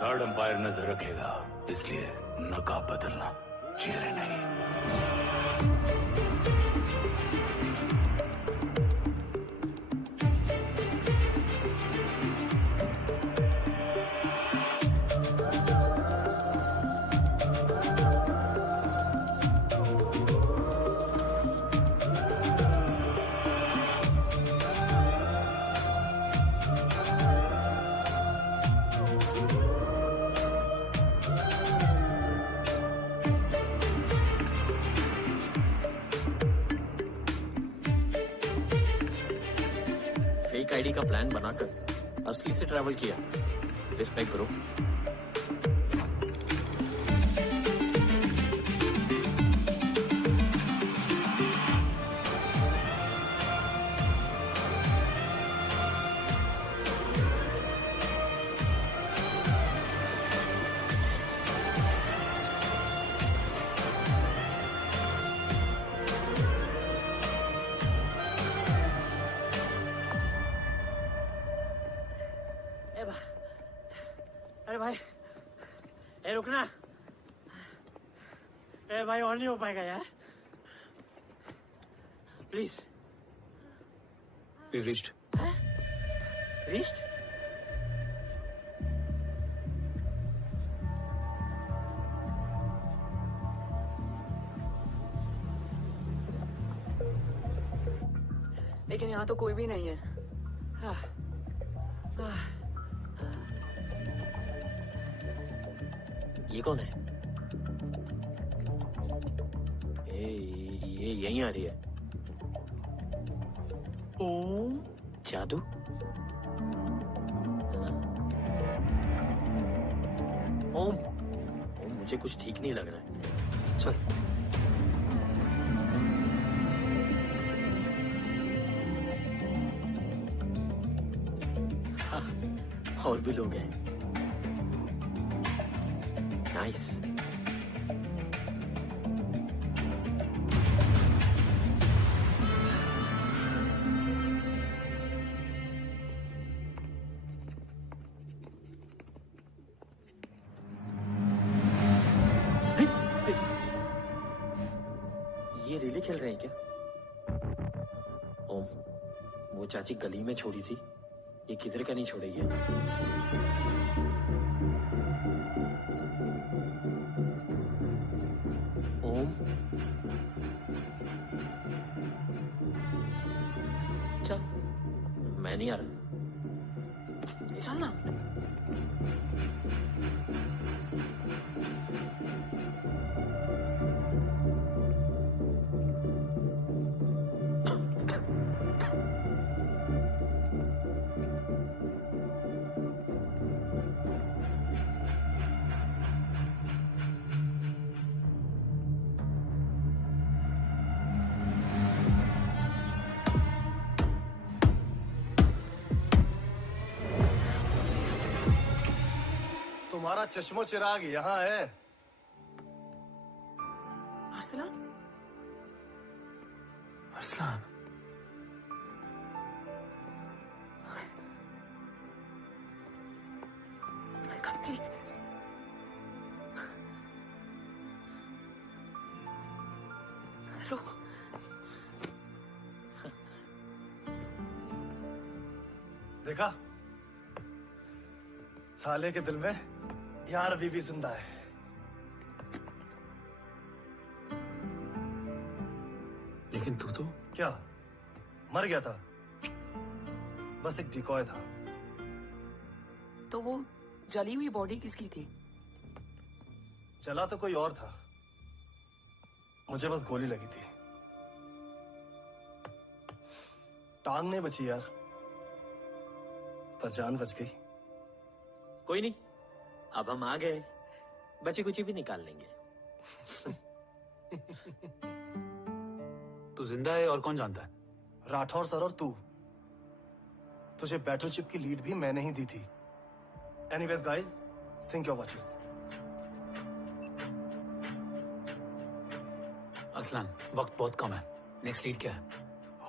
थर्ड अंपायर नजर रखेगा, इसलिए नकाब बदलना, चेहरे नहीं। फेक आईडी का प्लान बनाकर असली से ट्रैवल किया। Respect bro. अरे भाई, ए रुकना। ए भाई, और नहीं हो पाएगा यार। प्लीज। We've reached. Reached? लेकिन यहाँ तो कोई भी नहीं है। ये कौन है? ये यहीं आ रही है। ओम जादू। ओम मुझे कुछ ठीक नहीं लग रहा है। चल। और भी लोग हैं। नाइस। ये रिले खेल रहे हैं क्या? ओम, वो चाची गली में छोड़ी थी, ये किधर का नहीं छोड़ेगी। ओम, चल। मैं नहीं आ रहा। चल ना। तुम्हारा चश्मो चिराग यहाँ है। Arsalan, Arsalan, I can't believe this. रो, देखा, साले के दिल में यार अभी भी जिंदा है। लेकिन तू तो क्या मर गया था? बस एक डिकॉय था। तो वो जली हुई बॉडी किसकी थी? जला तो कोई और था, मुझे बस गोली लगी थी। टांग नहीं बची यार, पर जान बच गई। कोई नहीं, अब हम आ गए, बची कुची भी निकाल लेंगे। तू जिंदा है और कौन जानता है? राठौर सर और तू। तुझे बैटलशिप की लीड भी मैंने ही दी थी। Anyways guys, sync your watches. Aslan, वक्त बहुत कम है। नेक्स्ट लीड क्या है?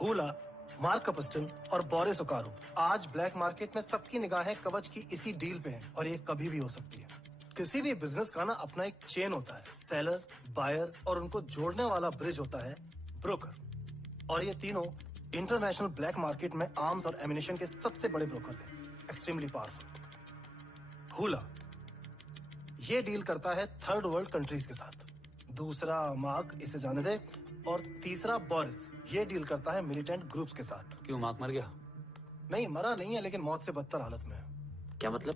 हुला, मार्क कपस्टन और बोरिस ओकारू। आज ब्लैक मार्केट में सबकी निगाहें कवच की इसी डील पे हैं और ये कभी भी हो सकती है। किसी भी बिजनेस का ना अपना एक चेन होता है, सेलर, बायर और उनको जोड़ने वाला ब्रिज होता है ब्रोकर। और ये तीनों इंटरनेशनल ब्लैक मार्केट में आर्म्स और एमिनेशन के सबसे बड़े ब्रोकर्स हैं, एक्सट्रीमली पावरफुल। हुला ये डील करता है थर्ड वर्ल्ड कंट्रीज के साथ। दूसरा मार्क, इसे जाने दे। और तीसरा बोरिस, ये डील करता है मिलिटेंट ग्रुप्स के साथ। क्यों, मार्क मर गया? नहीं, मरा नहीं है, लेकिन मौत से बदतर हालत में है। क्या मतलब?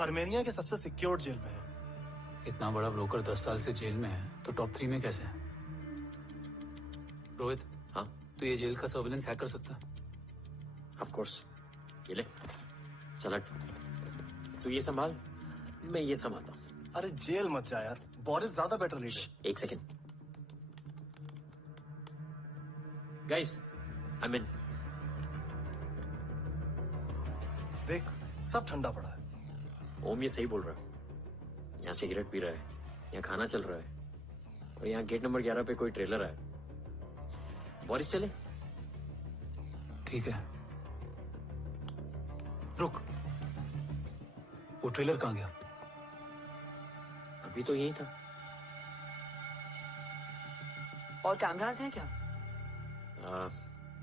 आर्मेनिया के सबसे सिक्योर्ड जेल में है। इतना बड़ा ब्रोकर 10 साल से जेल में है, तो टॉप 3 में कैसे है? रोहित, हाँ, तो ये जेल का सर्विलेंस हैक कर सकता है? Of course. ये ले, चल तू ये संभाल, मैं ये संभालता हूँ। अरे जेल मत जा यार, बोरिस ज्यादा बेटर लीडर। एक सेकेंड गाइस, आई मीन देख, सब ठंडा पड़ा है। ओम ये सही बोल रहा है। यहाँ सिगरेट पी रहा है, यहाँ खाना चल रहा है, और यहाँ गेट नंबर 11 पे कोई ट्रेलर है। बोरिस चले? ठीक है, रुक, वो ट्रेलर कहाँ गया? अभी तो यही था। और कैमरास हैं क्या?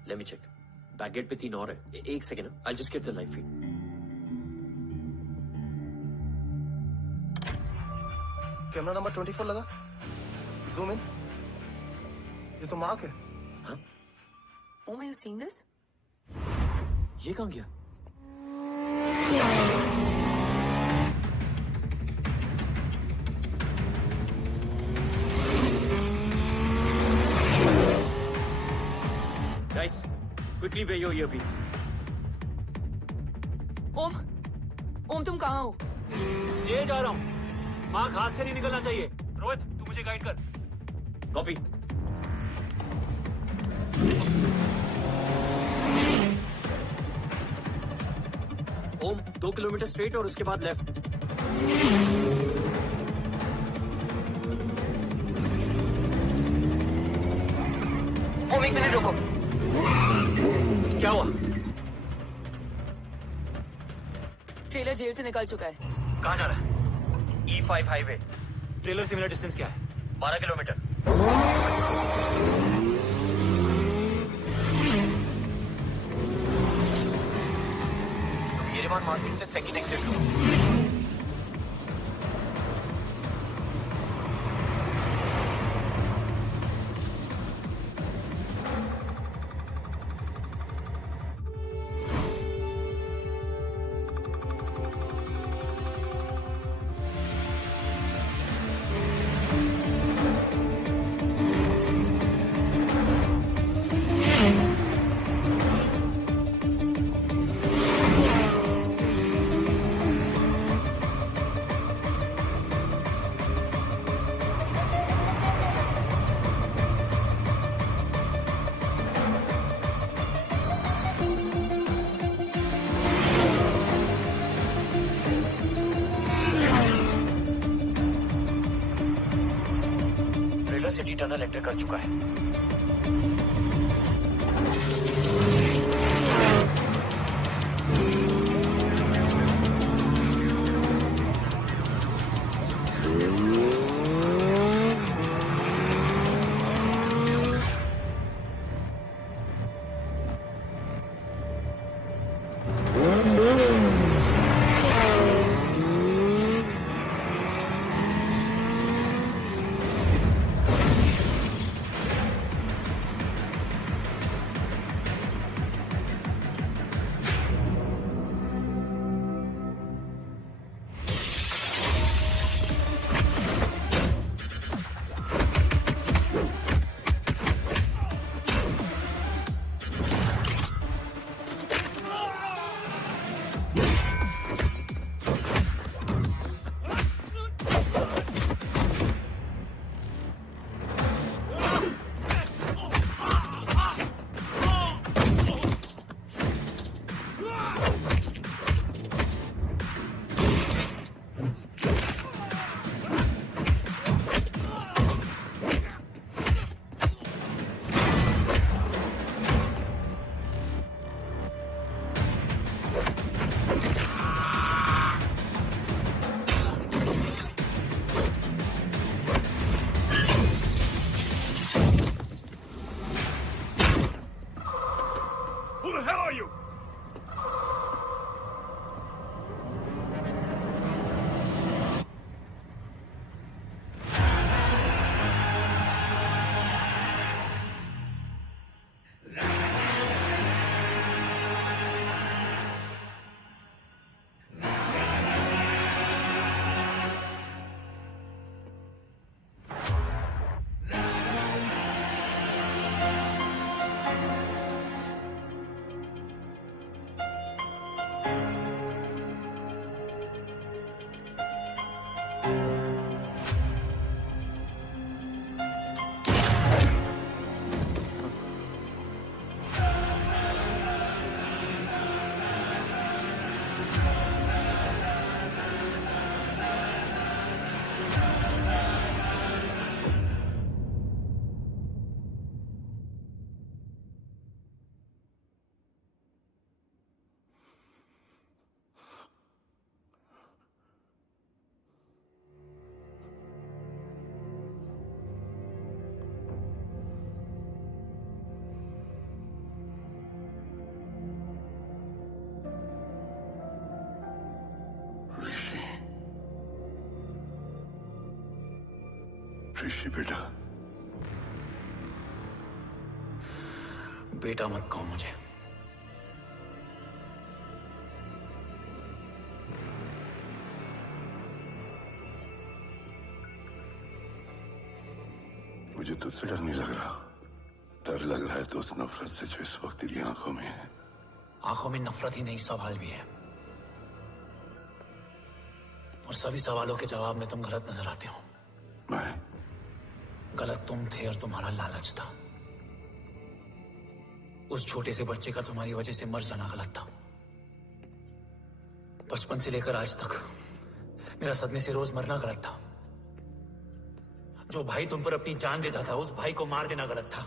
Let me check. Back gate पे 3 और है। एक second, I just get the live feed. Camera number 24 लगा, जूम इन। ये तो मार्क है। हाँ? Om, are you seeing this? ये कहाँ गया? Guys, quickly wear your earpiece. ओम, तुम कहाँ हो? जेल जा रहा हूँ। मार्क हाथ से नहीं निकलना चाहिए। रोहित, तू मुझे गाइड कर। कॉपी। ओम, 2 किलोमीटर स्ट्रेट और उसके बाद लेफ्ट। ओम, 1 मिनट रुको। क्या हुआ? ट्रेलर जेल से निकल चुका है। कहाँ जा रहा है? E5 highway. ट्रेलर से मेरा डिस्टेंस क्या है? 12 किलोमीटर। येरेवान मार्केट से सेकंड एग्जिट लो। टी टनल एंटर कर चुका है। ऋषि बेटा, बेटा मत कहो मुझे। मुझे तुझसे डर नहीं लग रहा, डर लग रहा है तो उस नफरत से जो इस वक्त तेरी आंखों में है। आंखों में नफरत ही नहीं, सवाल भी है, और सभी सवालों के जवाब में तुम गलत नजर आते हो। मैं गलत तुम थे और तुम्हारा लालच था। उस छोटे से बच्चे का तुम्हारी वजह से मर जाना गलत था। बचपन से लेकर आज तक मेरा सदमे से रोज मरना गलत था। जो भाई तुम पर अपनी जान देता था, उस भाई को मार देना गलत था।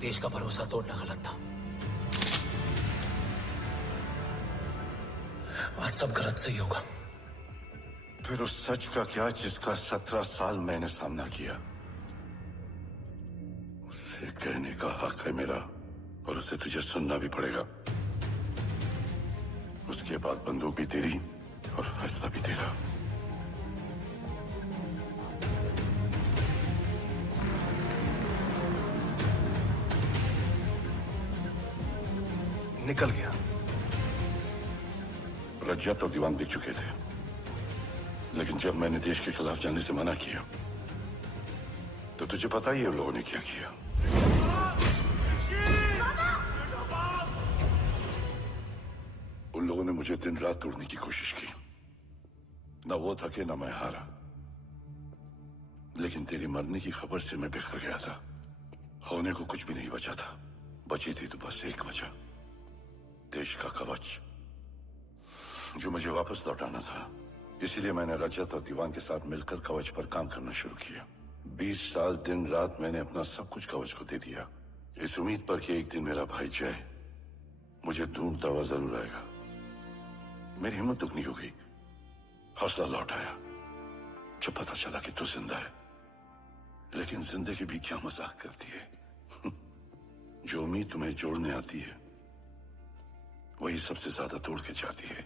देश का भरोसा तोड़ना गलत था। आज सब गलत सही होगा। फिर उस सच का क्या जिसका 17 साल मैंने सामना किया? उससे कहने का हक है मेरा, और उसे तुझे सुनना भी पड़ेगा। उसके बाद बंदूक भी तेरी और फैसला भी तेरा। निकल गया। रज्जत और दीवान बिक चुके थे, लेकिन जब मैंने देश के खिलाफ जाने से मना किया तो तुझे पता ही है उन लोगों ने क्या किया। उन लोगों ने मुझे दिन रात तोड़ने की कोशिश की। न वो थके न मैं हारा, लेकिन तेरी मरने की खबर से मैं बिखर गया था। होने को कुछ भी नहीं बचा था। बची थी तो बस एक वजह, देश का कवच, जो मुझे वापस लौटाना था। इसीलिए मैंने रजत और दीवान के साथ मिलकर कवच पर काम करना शुरू किया। 20 साल दिन रात मैंने अपना सब कुछ कवच को दे दिया, इस उम्मीद पर कि एक दिन मेरा भाई जय मुझे ढूंढता हुआ जरूर आएगा। मेरी हिम्मत दुगनी हो गई, हौसला लौट आया जब पता चला कि तू जिंदा है। लेकिन जिंदगी भी क्या मजाक करती है। जो उम्मीद तुम्हें जोड़ने आती है वही सबसे ज्यादा तोड़ के जाती है।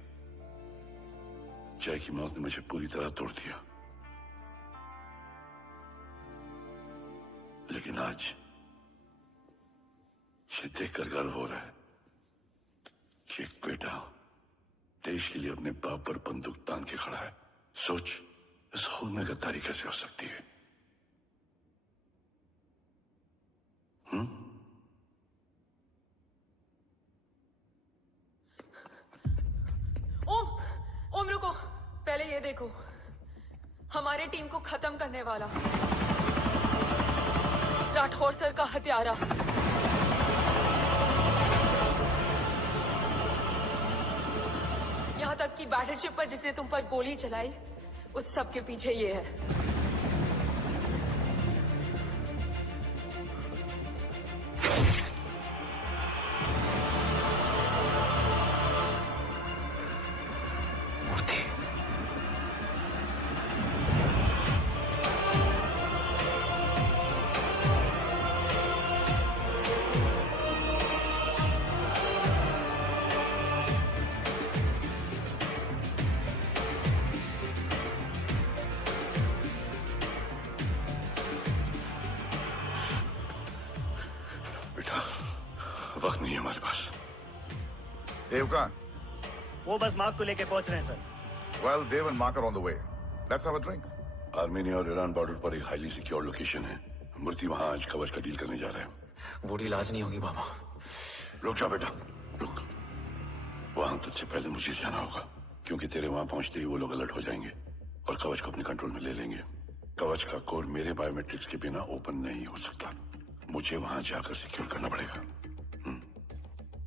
जय की मौत ने मुझे पूरी तरह तोड़ दिया, लेकिन आज ये देखकर गर्व हो रहा है कि एक बेटा देश के लिए अपने बाप पर बंदूक तान के खड़ा है। सोच, इस खून में गद्दारी कैसे हो सकती है? ओम रुको, पहले ये देखो, हमारे टीम को खत्म करने वाला राठौर सर का हत्यारा। यहाँ तक कि बैटलशिप पर जिसने तुम पर गोली चलाई, उस सब के पीछे ये है। वक्त नहीं है हमारे पास। देव का? वो बस मार्क को लेके पहुंच रहे हैं sir. Well, Dev and Mark are on the way. Let's have a drink. Armenia और ईरान बॉर्डर पर एक हाईली सिक्योर लोकेशन है। मूर्ति वहां आज कवच का डील करने जा रहे हैं। वो डील आज नहीं होगी बाबा। रुक जा बेटा, रुक। वहां तुझसे पहले मुझे जाना होगा, क्योंकि तेरे वहां पहुंचते ही वो लोग अलर्ट हो जाएंगे और कवच को अपने कंट्रोल में ले लेंगे। कवच का कोर मेरे बायोमेट्रिक्स के बिना ओपन नहीं हो सकता। मुझे वहां जाकर सिक्योर करना पड़ेगा।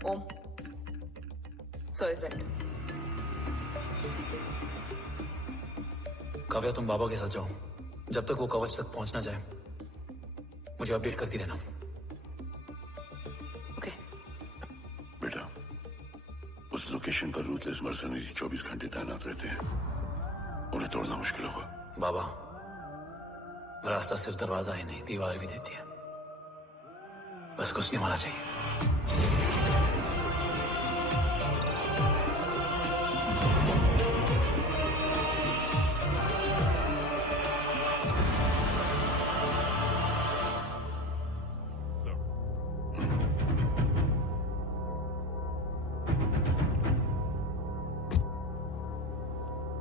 ओम, सर इज राइट। काव्या, तुम बाबा के साथ जाओ। जब तक वो कवच तक पहुंच ना जाए मुझे अपडेट करती रहना। ओके। बेटा, उस लोकेशन पर रूथलेस मर्सनरी 24 घंटे तैनात रहते हैं। उन्हें तोड़ना मुश्किल होगा। बाबा, रास्ता सिर्फ दरवाजा ही नहीं, दीवार भी देती है। बस घुसने वाला चाहिए।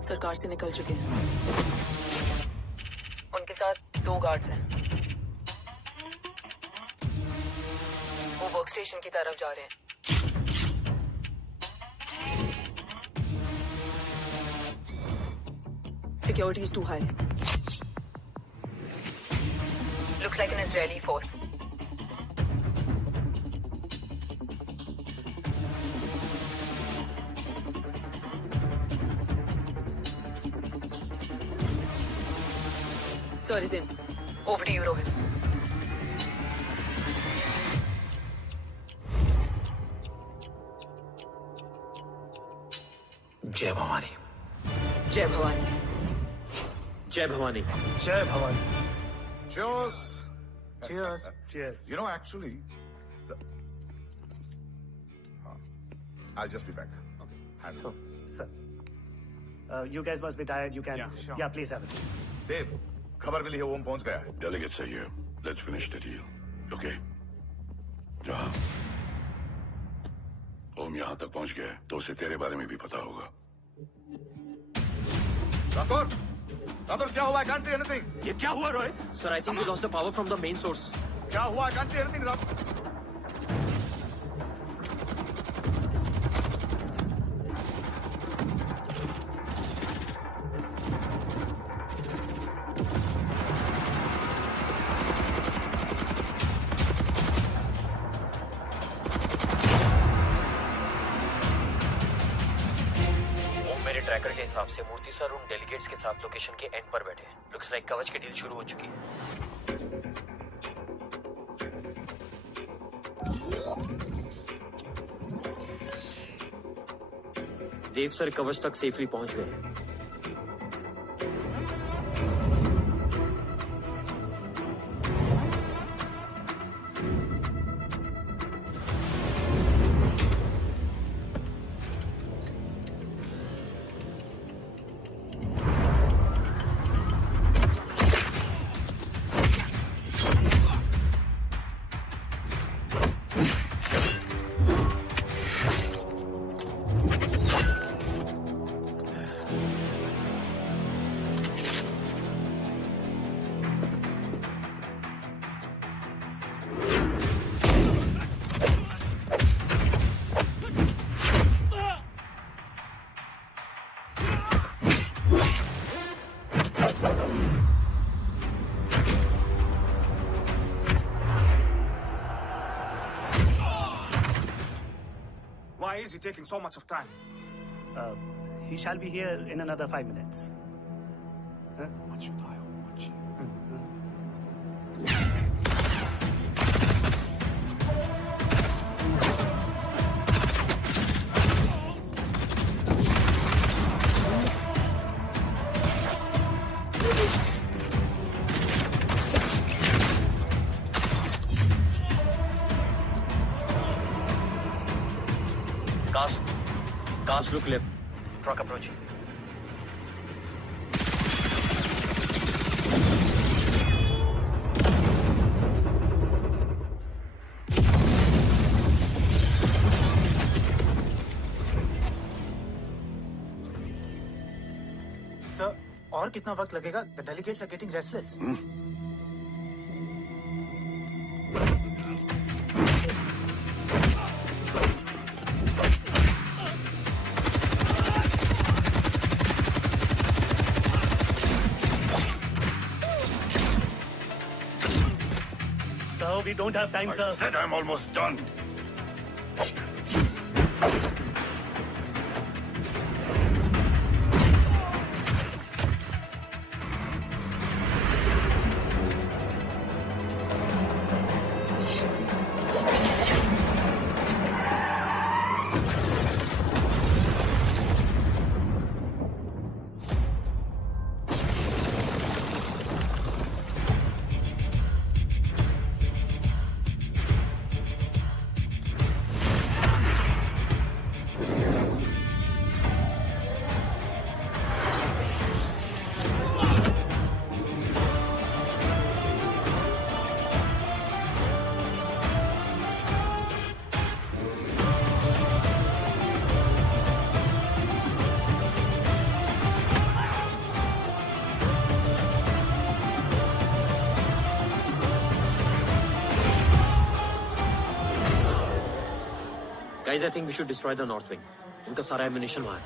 सरकार से निकल चुके हैं। उनके साथ 2 गार्ड्स हैं। वो वर्क स्टेशन की तरफ जा रहे हैं। Security is too high. Looks like an Israeli force. Sir is in. Over to you, Rohit. जय भवानी। जय भवानी। जय भवानी। जय Bhavani. Cheers. Cheers. Cheers. You know, actually, I'll just be back. Okay. Hands up. Sir, you guys must be tired. You can. Yeah, please have a seat. Dave, खबर मिली है ओम पहुंच गया है। Delegate सही है। Let's finish the deal. Okay. जहां ओम यहां तक पहुंच गया है तो उसे तेरे बारे में भी पता होगा। राठौर, राठौर क्या हुआ? I can't see anything. ये क्या हुआ Rohit? Sir, I think we lost the power from the main source. क्या हुआ? I can't see anything, Rathore. Tracker के हिसाब से मूर्ति सर उन डेलीगेट्स के साथ लोकेशन के एंड पर बैठे। लुक्स लाइक कवच की डील शुरू हो चुकी है। देव सर कवच तक सेफली पहुंच गए। Why is he taking so much of time? He shall be here in another 5 minutes. Huh? What should I watch? Cars look left. Truck approaching. Sir, और कितना वक्त लगेगा? The delegates are getting restless. Sir, we don't have time, sir. I said I'm almost done. Guys, I think we should destroy the North Wing. उनका सारा ammunition वहाँ है।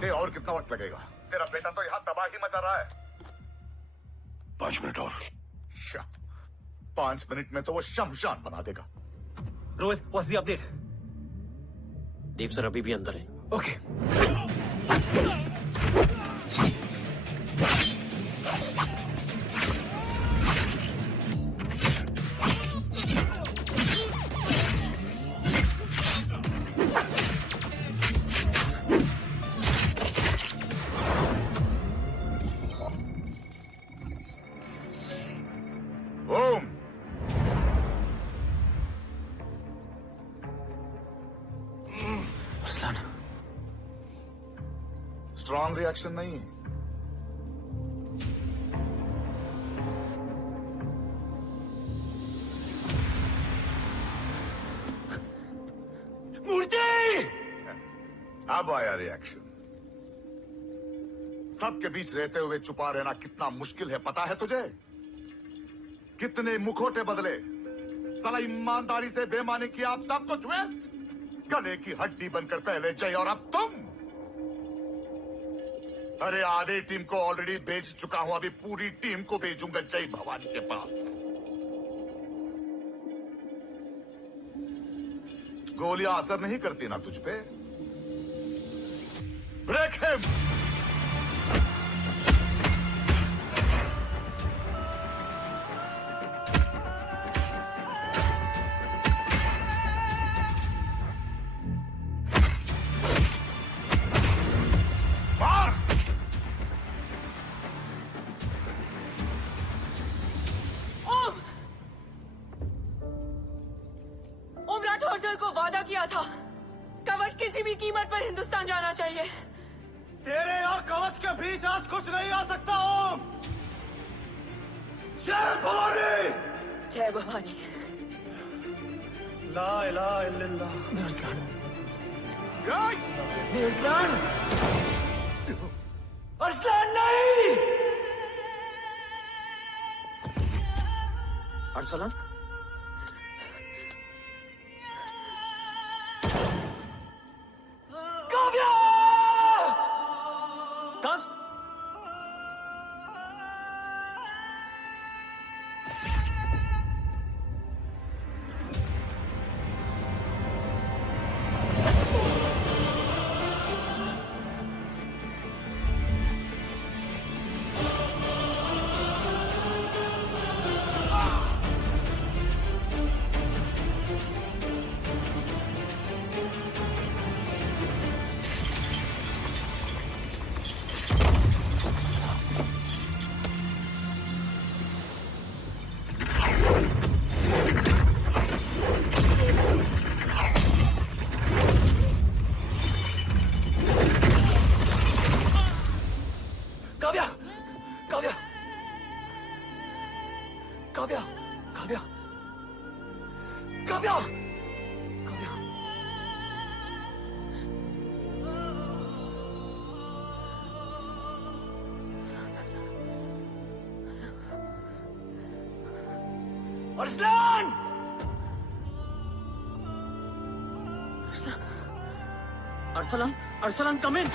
देव और कितना वक्त लगेगा? तेरा बेटा तो यहाँ तबाही मचा रहा है। 5 मिनट और। 5 मिनट में तो वो शमशान बना देगा। Rohit, what's the update? Dev sir अभी भी अंदर है। Okay. स्ट्रॉन्ग रिएक्शन नहीं है। मूर्ति! अब आया रिएक्शन। सबके बीच रहते हुए छुपा रहना कितना मुश्किल है पता है तुझे? कितने मुखौटे बदले, साला ईमानदारी से बेमानी किया, आप सब कुछ वेस्ट। गले की हड्डी बनकर पहले जय और अब तुम। अरे आधे टीम को ऑलरेडी भेज चुका हूं, अभी पूरी टीम को भेजूंगा जय भवानी के पास। गोलियां असर नहीं करती ना तुझ पे? Break him! चाहिए। तेरे और कवच के बीच आज कुछ नहीं आ सकता ओम। जय भवानी। जय भवानी। ला इलाहा इल्लल्लाह। अरसलान। अरसलान। अरसलान नहीं। अरसलान। काव्या। कब? काव्या। काव्या। काव्या। काव्या। काव्या। काव्या। अरसलान। अरसलान। अरसलान कम इन।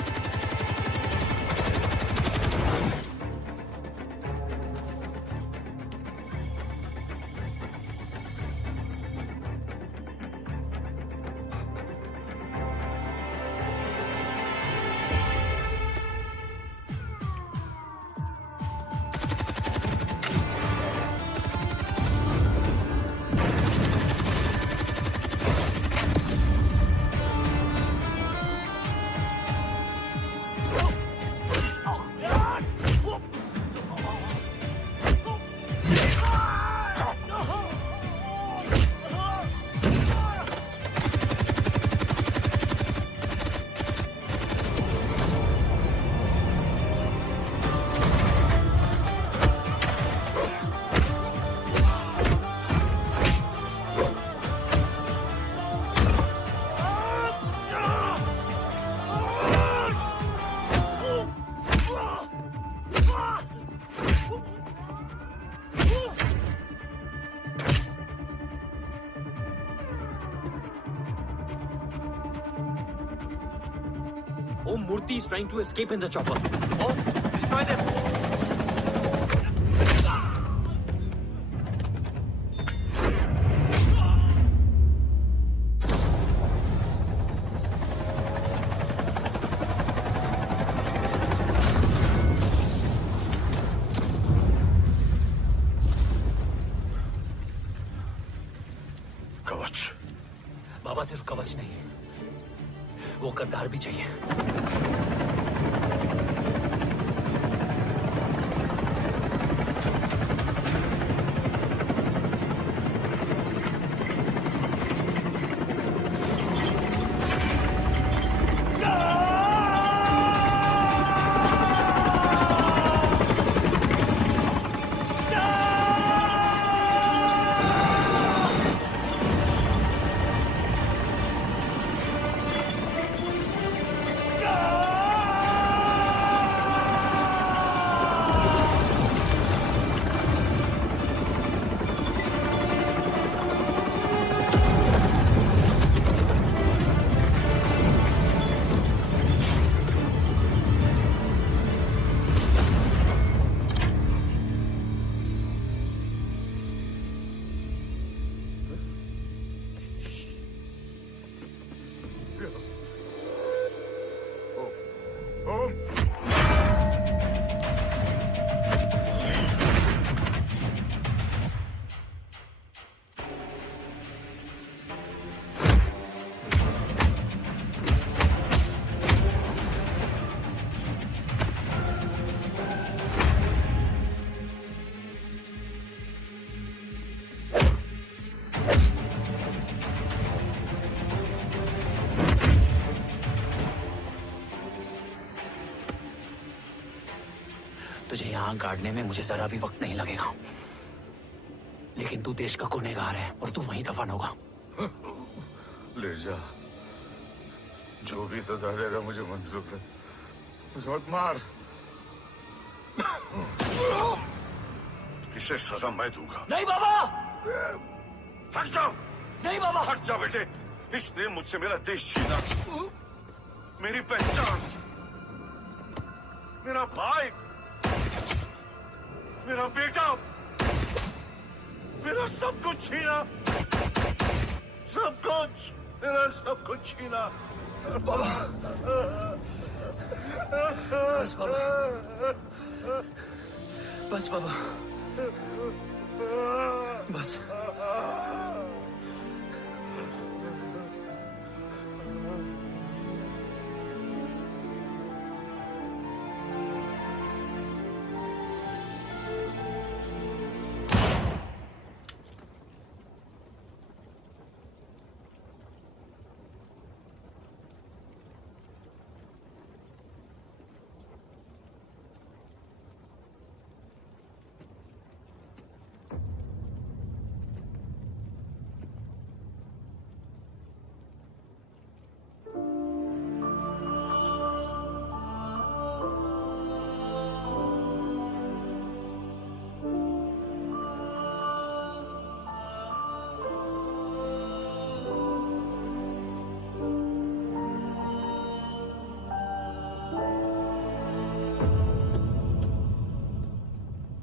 Om Murthy is trying to escape in the chopper. Om, destroy them. कवच। बाबा सिर्फ कवच नहीं, वो गद्दार भी चाहिए। Go! तुझे यहाँ गाड़ने में मुझे जरा भी वक्त नहीं लगेगा, लेकिन तू देश का गुनहगार है और तू वहीं दफन होगा। ले जा, जो भी सजा देगा मुझे मंजूर है। मुझे मत मार। इसे सजा मैं दूंगा। नहीं बाबा, हट जाओ। नहीं बाबा, हट जा बेटे। इसने मुझसे मेरा देश छीना, मेरी पहचान, मेरा भाई, मेरा बेटा, मेरा सब कुछ छीना, सब कुछ, मेरा सब कुछ छीना। बाबा, बस बाबा, बस बाबा, बस।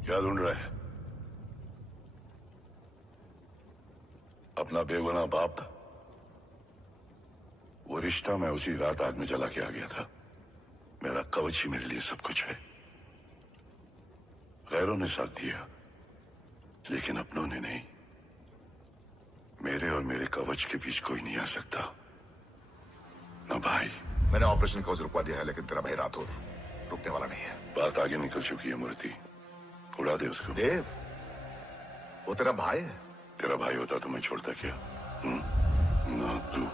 क्या ढूंढ रहा है? अपना बेगुनाह बाप। वो रिश्ता मैं उसी रात आग में जला के आ गया था। मेरा कवच ही मेरे लिए सब कुछ है। गैरों ने साथ दिया, लेकिन अपनों ने नहीं। मेरे और मेरे कवच के बीच कोई नहीं आ सकता। ना भाई। मैंने ऑपरेशन कवच रुकवा दिया है, लेकिन तेरा भाई राठौर रुकने वाला नहीं है। बात आगे निकल चुकी है मूर्ति, उड़ा दे उसको। देव, वो तेरा भाई है। तेरा भाई होता तो मैं छोड़ता क्या? ना तू।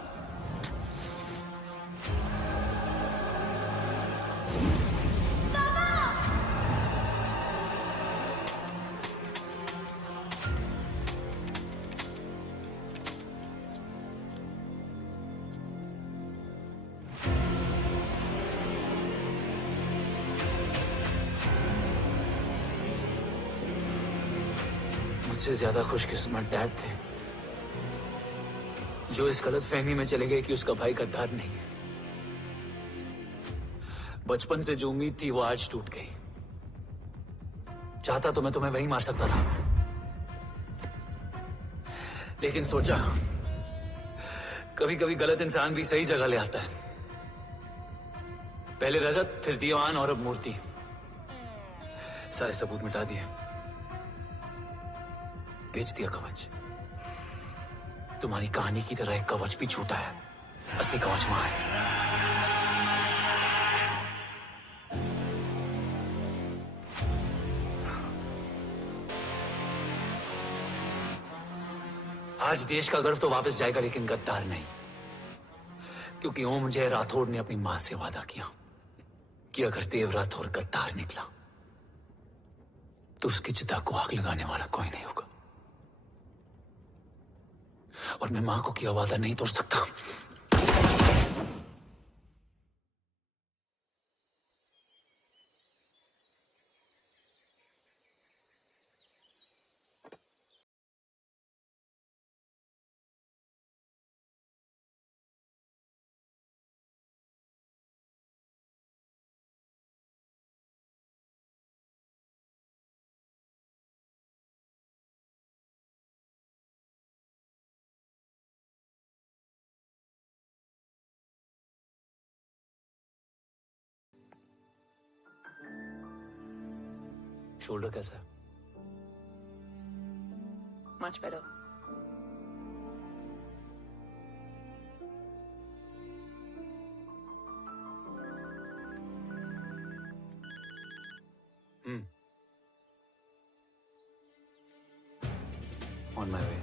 मुझसे ज्यादा खुशकिस्मत डैड थे, जो इस गलतफहमी में चले गए कि उसका भाई गद्दार नहीं है। बचपन से जो उम्मीद थी वो आज टूट गई। चाहता तो मैं तुम्हें वहीं मार सकता था, लेकिन सोचा कभी कभी गलत इंसान भी सही जगह ले आता है। पहले रजत, फिर दीवान और अब मूर्ति। सारे सबूत मिटा दिए, बेच दिया कवच। तुम्हारी कहानी की तरह एक कवच भी झूठा है, असली कवच वहां है। आज देश का गर्व तो वापस जाएगा, लेकिन गद्दार नहीं। क्योंकि ओम जय राठौड़ ने अपनी मां से वादा किया कि अगर देव राठौड़ गद्दार निकला तो उसकी चिता को आग लगाने वाला कोई नहीं होगा। और मैं मां को किया वादा नहीं तोड़ सकता। शोल्डर कैसा है? Much better. On my way.